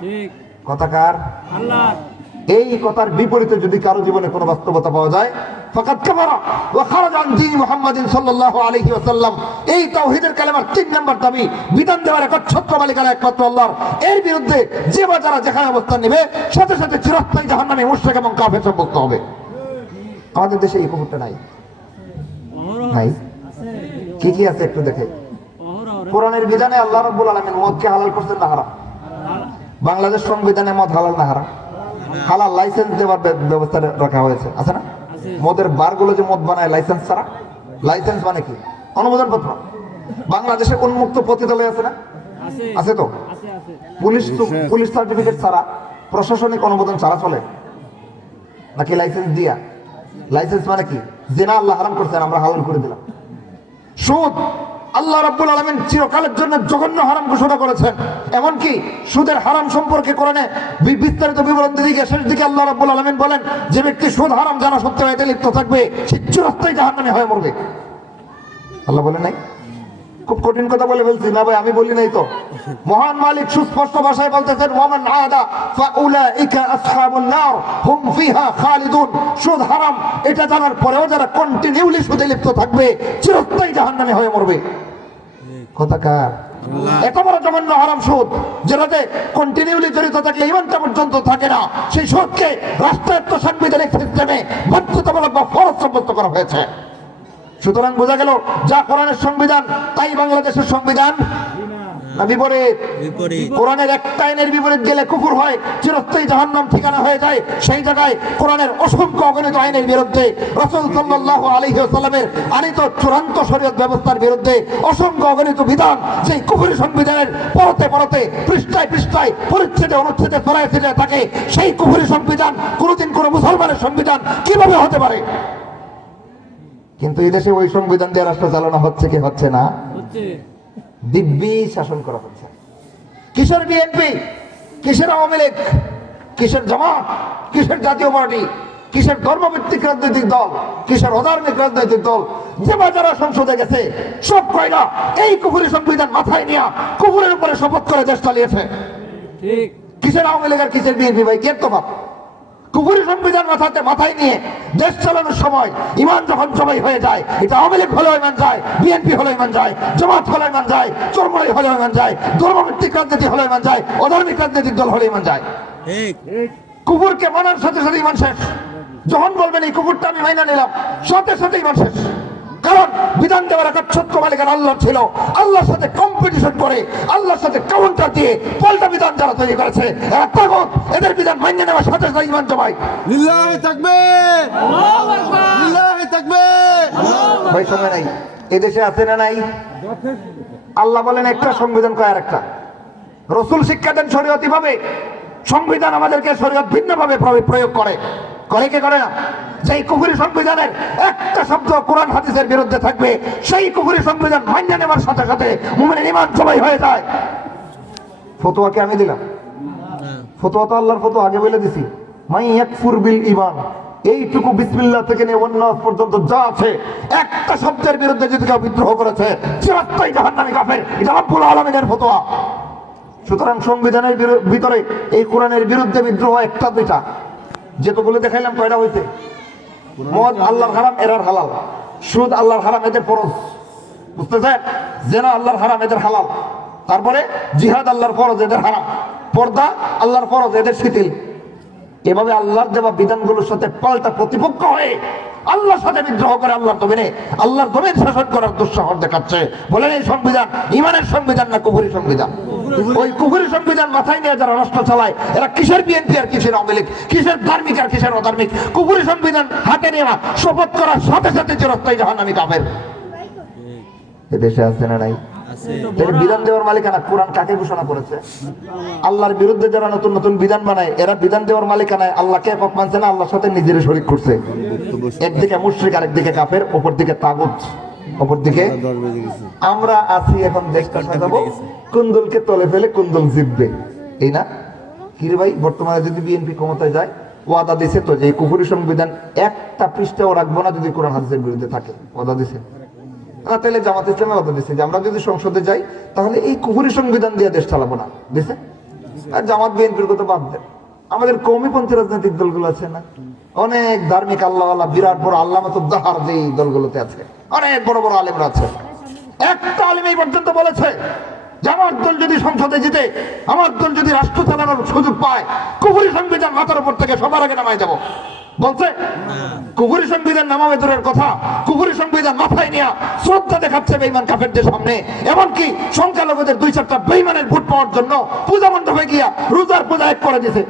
ঠিক। কথা কার? আল্লাহ। এই কথার বিপরীতে যদি কারো জীবনে কোনো বাস্তবতা পাওয়া যায়, ফাকাদ কাফারা ওয়া খারাজা আন দীন মুহাম্মাদিন সাল্লাল্লাহু আলাইহি ওয়াসাল্লাম। এই তাওহীদের কালেমার ৩ নম্বর দাবি, বিধান দেওয়ার একচ্ছত্র মালিকানা একমাত্র আল্লাহর। এর বিরুদ্ধে যে বা যারা যেখানে অবস্থান নেবে, সাথে সাথে চিরস্থায়ী জাহান্নামে মুশরিক এবং কাফের সাব্যস্ত হবে। আমাদের দেশে এই খবরটা নাই। নাই? কি কি আছে একটু দেখে। কোরআনের বিধানে আল্লাহ রাব্বুল আলামিন মদকে হালাল করছেন না হারাম? বাংলাদেশ সংবিধানে মদ হালাল না হারাম? হালাল লাইসেন্স দেওয়ার ব্যবস্থা রাখা হয়েছে, আছে না? মদের বারগুলো যে মদ বানায় লাইসেন্স ছাড়া, লাইসেন্স মানে কি? অনুমোদন পত্র। বাংলাদেশে উন্মুক্ত পতিতালয় আছে না? আছে তো। পুলিশ সার্টিফিকেট ছাড়া, প্রশাসনিক অনুমোদন ছাড়া চলে নাকি লাইসেন্স দিয়া? লাইসেন্স মানে কি? জিনা আল্লাহ হারাম করছেন, আমরা হালাল করে দিলাম। সুদ আল্লাহ রাব্বুল আলামিন চিরকালের জন্য জঘন্য হারাম ঘোষণা করেছেন। এমনকি সুদের হারাম সম্পর্কে কোরআনে বিস্তারিত বিবরণ দিকে শেষ দিকে আল্লাহ রাব্বুল আলামিন বলেন, যে ব্যক্তি সুদ হারাম জানা সত্ত্বেও এতে লিপ্ত থাকবে, সে চিরস্থায়ী জাহান্নামে হয়ে মরবে। আল্লাহ বলেন নাই? খুব কঠিন কথা বলে ফেলছি না ভাই? আমি বলি নাই তো। মহান মালিক সুস্পষ্ট ভাষায় বলতেছেন, ওয়ামান আদা ফাউলাইকা আসহাবুন নার হুম ফিহা খালিদুন। সুদ হারাম এটা জানার পরেও যারা কন্টিনিউলি সুদে লিপ্ত থাকবে, চিরস্থায়ী জাহান্নামে হয়ে মরবে। কথা কার? এত বড় জঘন্য হারাম সুদ, যেটাতে কন্টিনিউলি জড়িত থাকলে ইমানটা পর্যন্ত থাকে না, সেই সুদকে রাষ্ট্রায়ত্ত সাংবিধানিক সিস্টেমে বাধ্যতামূলক বা ফরজ সাব্যস্ত করা হয়েছে। সুতরাং বোঝা গেল, যা কোরআনের সংবিধান তাই বাংলাদেশের সংবিধান না বিপরীত? কোরআনের একটা আইনের বিপরীত গেলে কুফর হয়, চিরস্থায়ী জাহান্নাম ঠিকানা হয়ে যায়। সেই জায়গায় কোরআনের অসংখ্য অগণিত আইনের বিরুদ্ধে, রাসূল সাল্লাল্লাহু আলাইহি ওয়াসাল্লামের আনিত চূড়ান্ত শরীয়ত ব্যবস্থার বিরুদ্ধে অসংখ্য অগণিত বিধান, সেই কুফরি সংবিধানের পরতে পরতে, পৃষ্ঠায় পৃষ্ঠায়, পরিচ্ছেদে অনুচ্ছেদে ছড়ায় ছিটিয়ে থাকে। সেই কুফরি সংবিধান কোনোদিন কোনো মুসলমানের সংবিধান কিভাবে হতে পারে? কিন্তু এই দেশে ওই সংবিধান দিয়ে রাষ্ট্র চালানো হচ্ছে কি হচ্ছে না? দিব্যি শাসন করা হচ্ছে। কিসের বিএনপি, কিসের আওয়ামী লীগ, কিসের জামাত, কিসের জাতীয় পার্টি, কিসের ধর্মভিত্তিক রাজনৈতিক দল, কিসের অধার্মিক রাজনৈতিক দল, যে বা যারা সংসদে গেছে, সব কয়লা এই কুফরি সংবিধান মাথায় নিয়ে কুফরের উপরে শপথ করে দেশ চালিয়েছে। ঠিক। কিসের আওয়ামী লীগ আর কিসের বিএনপি? ভাই কি তফাৎ? কুফরি সংবিধান মাথায় নিয়ে দেশ চালানোর সময় ইমান যখন জবাই হয়ে যায়, এটা আওয়ামী লীগ হলেও ইমান যায়, বিএনপি হলেও ইমান যায়, জামাত হলেও ইমান যায়, চরমরাই হলেও ইমান যায়, ধর্মভিত্তিক রাজনীতি হলেও ইমান যায়, অধার্মিক রাজনৈতিক দল হলেও ইমান যায়। কুফরকে মানার সাথে সাথে ইমান শেষ। যখন বলবেন এই কুফরটা আমি মাইনা নিলাম, সাথে সাথে ইমান শেষ। কারণ বিধান দেওয়ার একচ্ছত্র মালিকানা আল্লাহ ছিল। আল্লাহর সাথে কম্পিটিশন করে, আল্লাহর সাথে কাউন্টার দিয়ে পাল্টা বিধান যারা তৈরি করেছে, এরা তাগুত, এদের বিধান মান্য নেওয়ার সাথে সাথে ঈমান জমায়। লিল্লাহি তাকবীর, আল্লাহু আকবার, লিল্লাহি তাকবীর। ভাই সময় নাই, এদেশে আছে না নাই? আল্লাহ বলেন একটা, সংবিধান কয় আরেকটা। রাসূল শিক্ষা দেন শরীয়তি ভাবে, সংবিধান আমাদেরকে শরীয়ত ভিন্ন ভাবে প্রয়োগ করে। করে কি করে না? সেই কুফরি সংবিধানের একটা শব্দ কোরআন হাদিসের বিরুদ্ধে থাকবে, সেই কুফরি সংবিধান মান্য নেওয়ার সাথে সাথে মুমিনের ঈমান জবাই হয়ে যায়। ফতোয়াকে আমি দিলাম, ফতোয়া তো আল্লাহর ফতোয়া, আগে বলে দিছি, মাই ইয়াকফুর বিল ঈমান, এইটুকু বিসমিল্লাহ থেকে নিয়ে ওয়ান্নাস পর্যন্ত যা আছে, একটা শব্দের বিরুদ্ধে যদি কেউ বিদ্রোহ করেছে, চিরস্থায়ী জাহান্নামী কাফের। এটা রব্বুল আলামিনের ফতোয়া। সুতরাং সংবিধানের ভিতরে এই কোরআনের বিরুদ্ধে বিদ্রোহ একটা দুইটা, যেতগুলো দেখাইলাম কয়টা হয়েছে? মদ আল্লাহর হারাম এরার হালাল, সুদ আল্লাহর হারাম এদের ফরজ, বুঝতেছেন? জেনা আল্লাহর হারাম এদের হালাল, তারপরে জিহাদ আল্লাহর ফরজ এদের হারাম, পর্দা আল্লাহর ফরজ এদের শিথিল। এভাবে আল্লাহর দেওয়া বিধানগুলোর সাথে পাল্টা প্রতিপক্ষ হয়ে আল্লাহর সাথে বিদ্রোহ করে আল্লাহর জমিনে আল্লাহর জমিন শাসন করার দুঃসাহস দেখাচ্ছে। বলেন এই সংবিধান ইমানের সংবিধান না কুফরি সংবিধান? ওই কুফরি সংবিধান মাথায় নিয়ে যারা রাষ্ট্র চালায় এরা কিসের বিএনপি আর কিসের আওয়ামী লীগ, কিসের ধার্মিক আর কিসের অধার্মিক? কুফরি সংবিধান হাতে নেওয়া শপথ করার সাথে সাথে চিরস্থায়ী জাহান্নামী কাফের। এদেশে আছে না নাই? বিধান দেওয়ার মালিকানা কোরআন কাকে ঘোষণা করেছে? আল্লাহর বিরুদ্ধে যারা নতুন নতুন বিধান বানায় এরা বিধান দেওয়ার মালিকানায় আল্লাহকে একক মানছে না, আল্লাহর সাথে নিজের শরীক করছে। একদিকে মুশরিক আরেকদিকে কাফের, অপর দিকে তাগুত, অপর দিকে আমরা আছি। এখন দেখতে সাজাবো কুন্দুলকে তলে ফেলে কুন্দুল জিতবে, এই না কি রে ভাই? বর্তমানে যদি বিএনপি ক্ষমতায় যায় ওয়াদা দিছে তো যে কুফরি সংবিধান একটা পৃষ্ঠাও রাখবো না যদি কোরআন হাদিসের বিরুদ্ধে থাকে, ওয়াদা দিছে না? তাহলে জামাত ইসলামে ওয়াদা দিছে যে আমরা যদি সংসদে যাই তাহলে এই কুফরি সংবিধান দিয়ে দেশ চালাবো না, দিছে? আর জামাত বিএনপির কথা বাদ দেন, আমাদের কওমিপন্থী রাজনৈতিক দলগুলো আছে না, অনেক ধার্মিক আল্লাহওয়ালা বিরাট বড় আল্লামাতুদ্দাহার যেই দলগুলোতে আছে, অনেক বড় বড় আলেমরা আছে। একটা আলেম এই পর্যন্ত বলেছে যে আমার দল যদি সংসদে জিতে, আমার দল যদি রাষ্ট্র চালানোর সুযোগ পায়, কুফরি সংবিধান মাথার উপর থেকে সবার আগে নামাই দেবো। বলছে কুফরি সংবিধান নামাবে দূরের কথা, কুফরি সংবিধান মাথায় নিয়ে শ্রদ্ধা দেখাচ্ছে বেঈমান কাফেরদের সামনে। এমনকি সংখ্যালঘুদের 2-4টা বেঈমানের ভোট পাওয়ার জন্য পূজা মণ্ডপে গিয়া রোজার পূজা এক করে দিছে।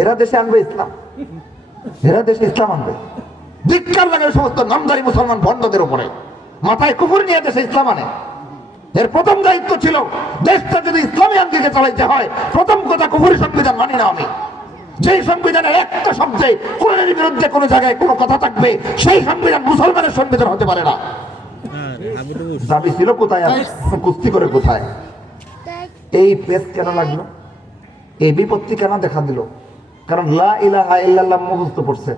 এরা দেশে আনবে ইসলাম, এরা দেশে ইসলাম আনবে। ধিক্কার লাগে সমস্ত নামদারি মুসলমান ভণ্ডদের উপরে, মাথায় কুফর নিয়ে দেশে ইসলাম আনে। এর প্রথম দায়িত্ব ছিল দেশটা যদি ইসলামী আঙ্গিকে চালাইতে হয়, প্রথম কথা কুফরি সংবিধান মানি না আমি। যেই সংবিধানের একটা শব্দে কোরআনের বিরুদ্ধে কোনো জায়গায় কোনো কথা থাকবে, সেই সংবিধান মুসলমানের সংবিধান হতে পারে না। দাবি ছিল কোথায়, কুস্তি করে কোথায়। এই পেজ কেন লাগলো, এই বিপত্তি কেন দেখা দিল? কারণ লা ইলাহা ইল্লাল্লাহ মুখস্থ পড়ছে।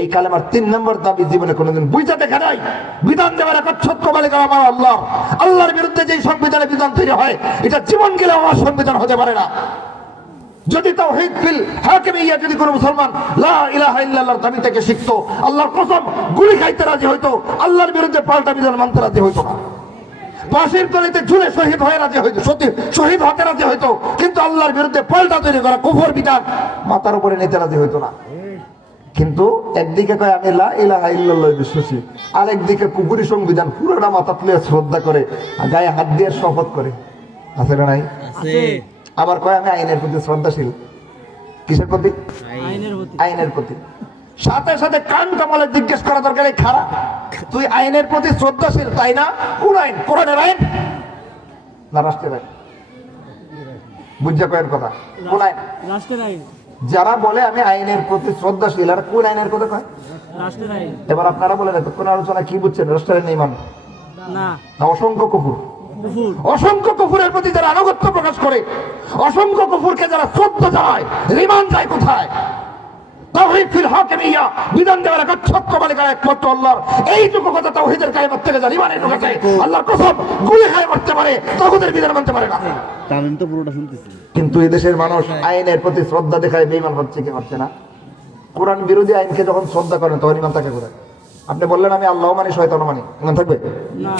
এই কালেমার 3 নম্বর দাবি জীবনে কোনোদিন বুঝা দেখা নাই। বিধান দেওয়ার একচ্ছত্র মালিক আমার আল্লাহ। আল্লাহর বিরুদ্ধে যেই সংবিধানে বিধান তৈরি হয় এটা জীবন গেলে আমার সংবিধান হতে পারে না। যদি তাওহীদ ফিল হাকিমিয়্যা যদি কোনো মুসলমান লা ইলাহা ইল্লাল্লাহর দাবি থেকে শিখতো, আল্লাহর কসম গুলি খাইতে রাজি হইতো, আল্লাহর বিরুদ্ধে পাল্টা বিধান মানতে রাজি হইতো না। ফাঁসির তলিতে ঝুলে শহীদ হয়ে রাজি হইতো, শহীদ হতে রাজি হইতো, কিন্তু আল্লাহর বিরুদ্ধে পাল্টা তৈরি করা কুফর বিধান মাথার উপরে নিতে রাজি হইতো না। কিন্তু একদিকে কয় আমি লা ইলাহা ইল্লাল্লাহ বিশ্বাসী, আরেকদিকে কুফরি সংবিধান পুরোটা মাথা তুলে শ্রদ্ধা করে, গায়ে হাত দিয়ে শপথ করে, আছে না নাই? আবার কয় আমি আইনের প্রতি শ্রদ্ধাশীল। কিসের প্রতি? আইনের প্রতি। সাথে সাথে কান কামালে জিজ্ঞেস করা দরকার, এই খারাপ তুই আইনের প্রতি শ্রদ্ধাশীল তাই না? কোন আইন? কোরআনের আইন না রাষ্ট্রের আইন? বুঝা কয়ের কথা, কোন আইন? রাষ্ট্রের আইন। যারা বলে আমি আইনের প্রতি শ্রদ্ধাশীল, আর কোন আইনের কথা কয়? রাষ্ট্রের আইন। এবার আপনারা বলেন এতক্ষণ আলোচনা কি বুঝছেন? রাষ্ট্রের আইন নেই মানে না, অসংখ্য কুফর, অসংখ্য কুফরের প্রতি যারা আনুগত্য প্রকাশ করে, অসংখ্য কুফরকে যারা শ্রদ্ধা জানায়, ঈমান যায় কোথায়? তাওহীদ ফিল হাকিমিয়্যা, বিধান দেওয়ার একচ্ছত্র মালিক একমাত্র আল্লাহর। এইটুকু কথা তাওহীদের কায়েমত থেকে যারা ঈমানে ঢুকেছে, আল্লাহর কসম গুলি খায় মরতে পারে, তাগুতের বিধান মানতে পারে না। আমি তো পুরোটা শুনতেছি। কিন্তু এই দেশের মানুষ আইনের প্রতি শ্রদ্ধা দেখায় বেঈমান হচ্ছে কি হচ্ছে না? কোরআন বিরোধী আইনকে যখন শ্রদ্ধা করেন তখন ঈমান থাকে কোথায়? আপনি বললেন আমি আল্লাহ মানি, শয়তানও মানি, ঈমান থাকবে না।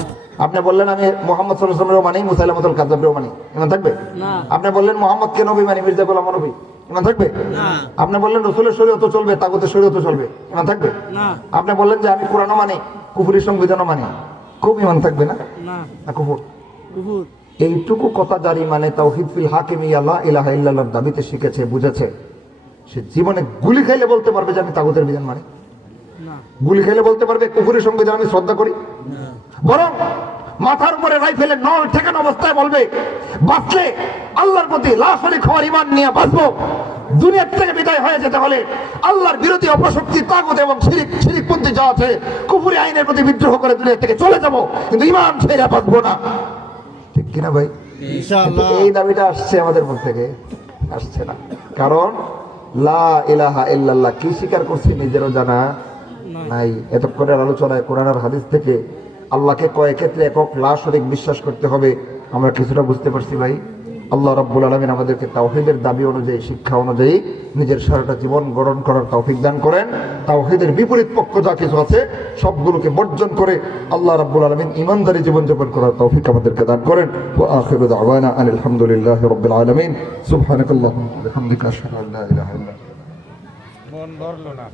আপনি বললেন আমি মুহাম্মদ সাল্লাল্লাহু আলাইহি ওয়াসাল্লামও মানি, মুসাইলামাতুল কাযযাবও মানি, ঈমান থাকবে না। আপনি বললেন মুহাম্মদ কে নবী মানি, মির্জা গোলাম নবী, ঈমান থাকবে না। আপনি বললেন রাসূলের শরীয়ত চলবে, তাগুতের শরীয়ত চলবে, ঈমান থাকবে না। আপনি বললেন যে আমি কোরআনও মানি, কুফরি সংবিধানও মানি, খুব ঈমান থাকবে না? না, কুফর। এইটুকু কথা জারি মানে তাওহীদ ফিল হাকিমিয়্যা লা ইলাহা ইল্লাল্লাহর দাবিতে শিখেছে, বুঝেছে, সে জীবনে গুলি খাইলে বলতে পারবে যে আমি তাগুতের বিধান মানি? গুলি খেলে বলতে পারবে কুফরি সংবিধান আমি শ্রদ্ধা করি? বরং মাথার উপরে রাইফেলের নল ঠেকানো অবস্থায় বলবে বাঁচলে আল্লাহর প্রতি লা শরীক হওয়ার ঈমান নিয়ে বাঁচবো, দুনিয়া থেকে বিদায় হয়ে যেতে হলে আল্লাহর বিরোধী অপশক্তি তাগুত এবং শিরিকপন্থী যা আছে কুফরি আইনের প্রতি বিদ্রোহ করে দুনিয়া থেকে চলে যাব, কিন্তু ঈমান ছেড়ে বাঁচবো না। ঠিক কিনা ভাই? ইনশাআল্লাহ। এই দাবিটা আসছে আমাদের মন থেকে, আসছে না। কারণ লা ইলাহা ইল্লাল্লাহ কি স্বীকার করছি নিজেরও জানা নাই। এতক্ষণের আলোচনায় কোরআন আর হাদিস থেকে আল্লাহকে কয় ক্ষেত্রে একক লা শরীক বিশ্বাস করতে হবে আমরা কিছুটা বুঝতে পারছি ভাই। আল্লাহ রাব্বুল আলামিন আমাদেরকে তাওহীদের দাবি অনুযায়ী, শিক্ষা অনুযায়ী নিজের সারাটা জীবন গঠন করার তৌফিক দান করেন। তাওহীদের বিপরীত পক্ষ যা কিছু আছে সবগুলোকে বর্জন করে আল্লাহ রাব্বুল আলামিন ঈমানদারী জীবনযাপন করার তৌফিক আমাদেরকে দান করেন। ওয়া আখিরু দাওয়ানা আনিল হামদুলিল্লাহি রাব্বিল আলামিন। সুবহানাকাল্লাহুম্মা ওয়া বিহামদিকা আশহাদু আল্লা ইলাহা ইল্লা আনতা। মন ধরলো না।